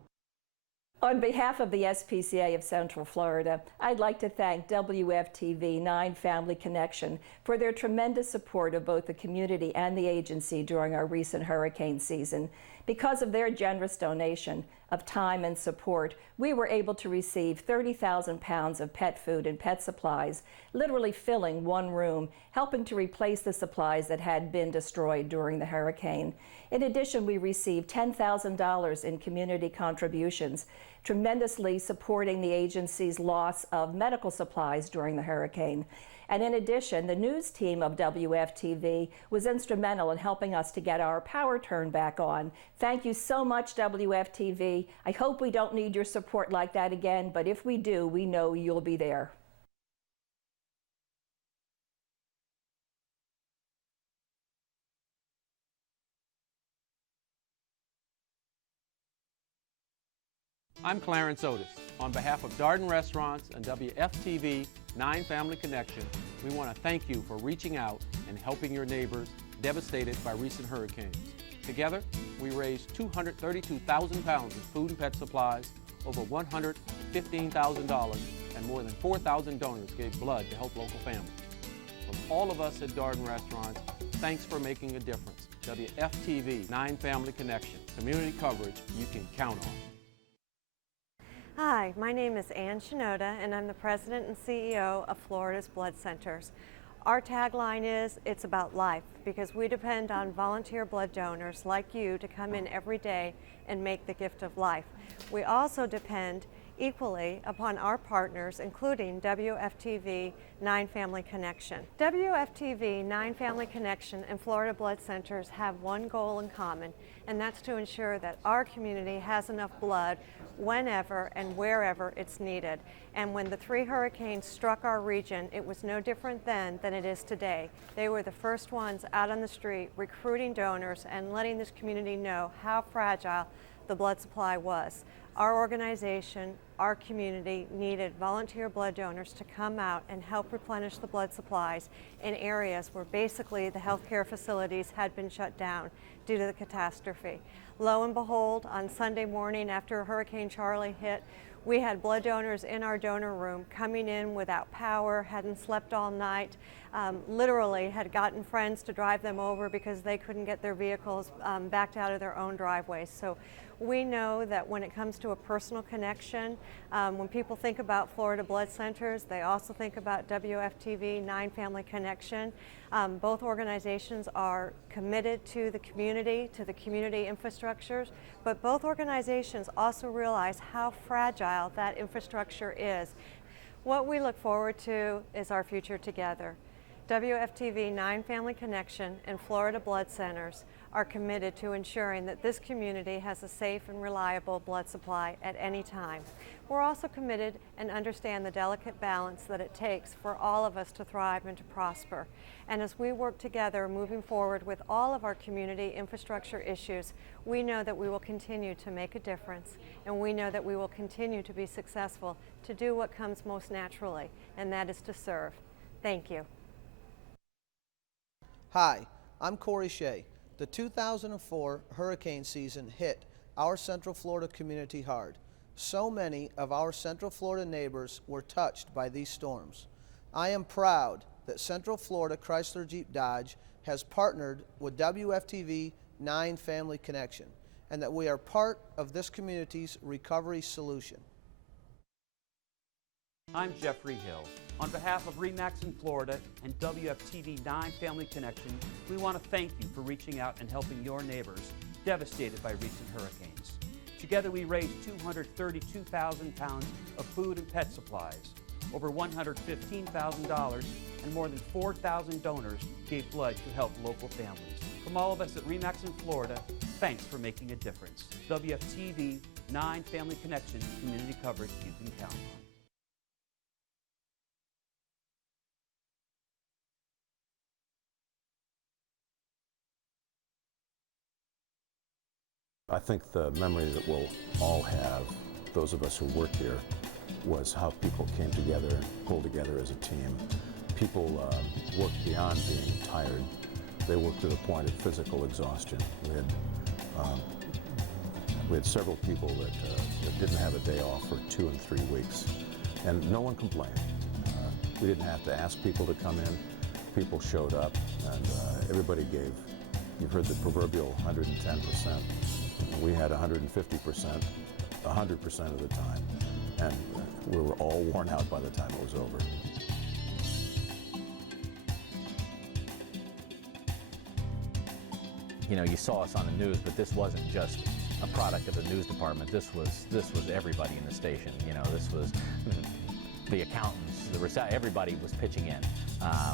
On behalf of the SPCA of Central Florida, I'd like to thank WFTV 9 Family Connection for their tremendous support of both the community and the agency during our recent hurricane season. Because of their generous donation of time and support, we were able to receive 30,000 pounds of pet food and pet supplies, literally filling one room, helping to replace the supplies that had been destroyed during the hurricane. In addition, we received $10,000 in community contributions, tremendously supporting the agency's loss of medical supplies during the hurricane. And in addition, the news team of WFTV was instrumental in helping us to get our power turned back on. Thank you so much, WFTV. I hope we don't need your support like that again, but if we do, we know you'll be there. I'm Clarence Otis. On behalf of Darden Restaurants and WFTV 9 Family Connection, we want to thank you for reaching out and helping your neighbors devastated by recent hurricanes. Together, we raised 232,000 pounds of food and pet supplies, over $115,000, and more than 4,000 donors gave blood to help local families. From all of us at Darden Restaurants, thanks for making a difference. WFTV 9 Family Connection, community coverage you can count on. Hi, my name is Ann Shinoda, and I'm the President and CEO of Florida's Blood Centers. Our tagline is, it's about life, because we depend on volunteer blood donors like you to come in every day and make the gift of life. We also depend equally upon our partners, including WFTV 9 Family Connection. WFTV 9 Family Connection and Florida Blood Centers have one goal in common, and that's to ensure that our community has enough blood whenever and wherever it's needed. And when the 3 hurricanes struck our region, it was no different then than it is today. They were the first ones out on the street recruiting donors and letting this community know how fragile the blood supply was. Our organization, our community needed volunteer blood donors to come out and help replenish the blood supplies in areas where basically the healthcare facilities had been shut down due to the catastrophe. Lo and behold, on Sunday morning after Hurricane Charley hit, we had blood donors in our donor room coming in without power, hadn't slept all night, literally had gotten friends to drive them over because they couldn't get their vehicles backed out of their own driveways. So we know that when it comes to a personal connection, when people think about Florida Blood Centers, they also think about WFTV 9 Family Connection. Both organizations are committed to the community infrastructures, but both organizations also realize how fragile that infrastructure is. What we look forward to is our future together. WFTV 9 Family Connection and Florida Blood Centers are committed to ensuring that this community has a safe and reliable blood supply at any time. We're also committed and understand the delicate balance that it takes for all of us to thrive and to prosper. And as we work together moving forward with all of our community infrastructure issues, we know that we will continue to make a difference, and we know that we will continue to be successful to do what comes most naturally, and that is to serve. Thank you. Hi, I'm Corey Shea. The 2004 hurricane season hit our Central Florida community hard. So many of our Central Florida neighbors were touched by these storms. I am proud that Central Florida Chrysler Jeep Dodge has partnered with WFTV 9 Family Connection, and that we are part of this community's recovery solution. I'm Jeffrey Hill. On behalf of RE/MAX in Florida and WFTV 9 Family Connection, we want to thank you for reaching out and helping your neighbors devastated by recent hurricanes. Together we raised 232,000 pounds of food and pet supplies, over $115,000, and more than 4,000 donors gave blood to help local families. From all of us at RE/MAX in Florida, thanks for making a difference. WFTV 9 Family Connection, community coverage you can count on. I think the memory that we'll all have, those of us who work here, was how people came together and pulled together as a team. People worked beyond being tired. They worked to the point of physical exhaustion. We had several people that didn't have a day off for 2 and 3 weeks, and no one complained. We didn't have to ask people to come in. People showed up, and everybody gave. You heard the proverbial 110%. We had 150%, 100% of the time, and we were all worn out by the time it was over. You know, you saw us on the news, but this wasn't just a product of the news department. This was everybody in the station. You know, this was the accountants, everybody was pitching in,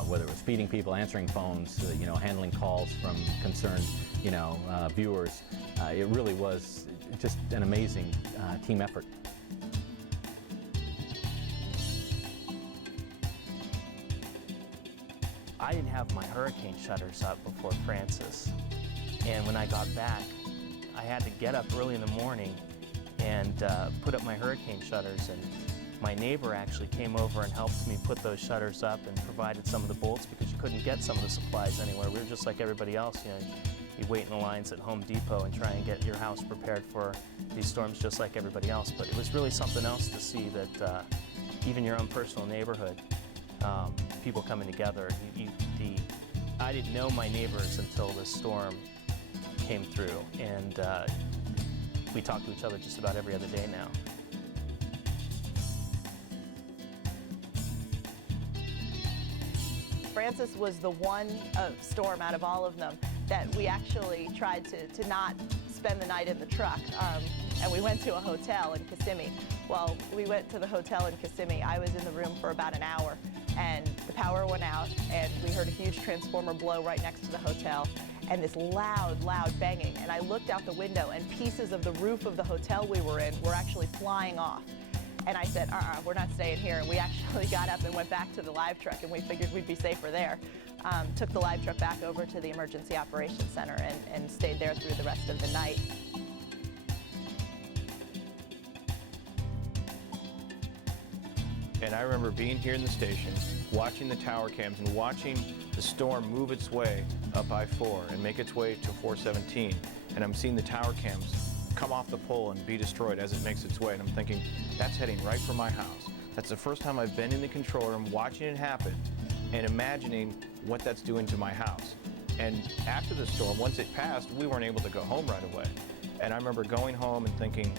whether it was feeding people, answering phones, you know, handling calls from concerned, you know, viewers. It really was just an amazing team effort. I didn't have my hurricane shutters up before Francis, and when I got back, I had to get up early in the morning and put up my hurricane shutters, and my neighbor actually came over and helped me put those shutters up and provided some of the bolts because you couldn't get some of the supplies anywhere. We were just like everybody else, you know. You wait in the lines at Home Depot and try and get your house prepared for these storms just like everybody else. But it was really something else to see that even your own personal neighborhood, people coming together. I didn't know my neighbors until the storm came through, and we talk to each other just about every other day now. Francis was the one storm out of all of them that we actually tried to not spend the night in the truck, and we went to a hotel in Kissimmee. Well, we went to the hotel in Kissimmee. I was in the room for about an hour, and the power went out, and we heard a huge transformer blow right next to the hotel, and this loud, loud banging. And I looked out the window, and pieces of the roof of the hotel we were in were actually flying off. And I said, we're not staying here. And we actually got up and went back to the live truck, and we figured we'd be safer there. Took the live truck back over to the Emergency Operations Center and stayed there through the rest of the night. And I remember being here in the station, watching the tower cams and watching the storm move its way up I-4 and make its way to 417. And I'm seeing the tower cams come off the pole and be destroyed as it makes its way. And I'm thinking, that's heading right for my house. That's the first time I've been in the control room watching it happen and imagining what that's doing to my house. And after the storm, once it passed, we weren't able to go home right away. And I remember going home and thinking,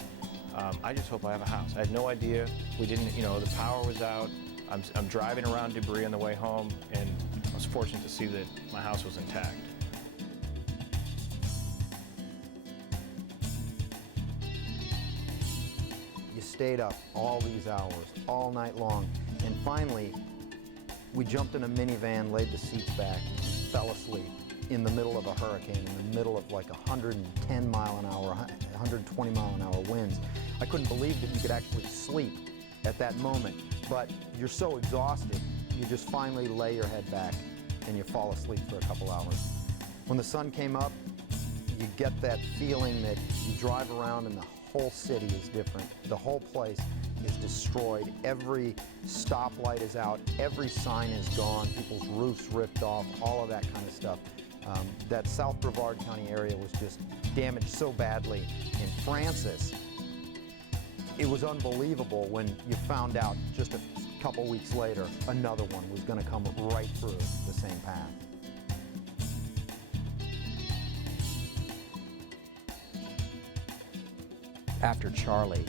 I just hope I have a house. I had no idea. We didn't, you know, the power was out. I'm driving around debris on the way home, and I was fortunate to see that my house was intact. You stayed up all these hours, all night long, and finally, we jumped in a minivan, laid the seats back, and fell asleep in the middle of a hurricane, in the middle of like 110 mile an hour, 120 mile an hour winds. I couldn't believe that you could actually sleep at that moment, but you're so exhausted, you just finally lay your head back and you fall asleep for a couple hours. When the sun came up, you get that feeling that you drive around and the whole city is different. The whole place is destroyed. Every stoplight is out. Every sign is gone. People's roofs ripped off, all of that kind of stuff. That South Brevard County area was just damaged so badly. In Francis, it was unbelievable when you found out just a couple weeks later another one was going to come right through the same path. After Charley,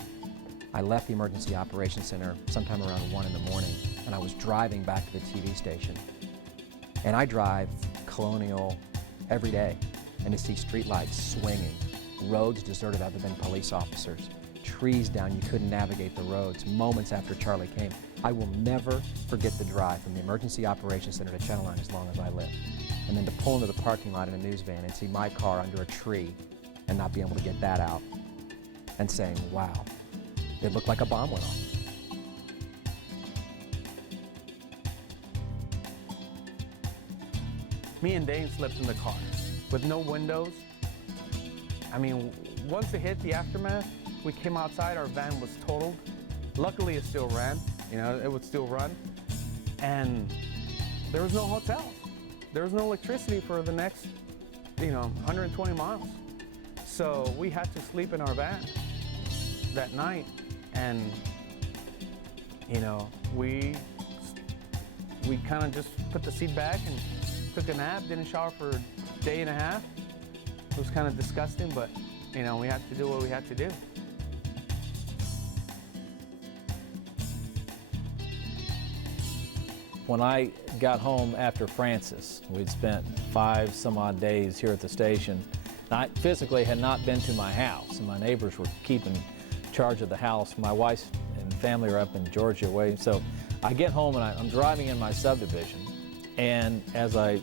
I left the Emergency Operations Center sometime around 1 in the morning, and I was driving back to the TV station. And I drive Colonial every day, and to see streetlights swinging, roads deserted other than police officers, trees down, you couldn't navigate the roads, moments after Charley came. I will never forget the drive from the Emergency Operations Center to Channel 9 as long as I live. And then to pull into the parking lot in a news van and see my car under a tree and not be able to get that out and saying, wow, it looked like a bomb went off. Me and Dane slept in the car with no windows. I mean, once it hit the aftermath, we came outside, our van was totaled. Luckily, it still ran, you know, it would still run. And there was no hotels. There was no electricity for the next, 120 miles. So we had to sleep in our van that night. And, we kind of just put the seat back and took a nap, didn't shower for a day and a half. It was kind of disgusting, but, we had to do what we had to do. When I got home after Francis, we'd spent 5 some odd days here at the station. I physically had not been to my house, and my neighbors were keeping charge of the house. My wife and family are up in Georgia waiting. So I get home and I'm driving in my subdivision, and as I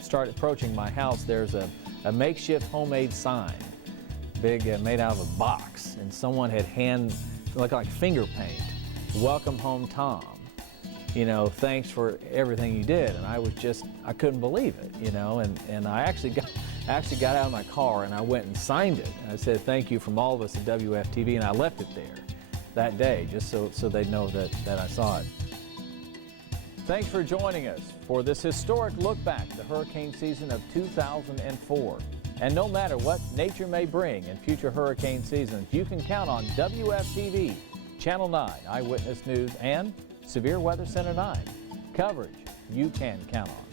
start approaching my house, there's a makeshift homemade sign, big, made out of a box, and someone had looked like finger paint, "Welcome home, Tom." you know, thanks for everything you did. And I couldn't believe it, you know, and I actually got out of my car and I went and signed it. I said, thank you from all of us at WFTV, and I left it there that day just so they'd know that I saw it. Thanks for joining us for this historic look back at the hurricane season of 2004. And no matter what nature may bring in future hurricane seasons, you can count on WFTV, Channel 9, Eyewitness News, and Severe Weather Center 9. Coverage you can count on.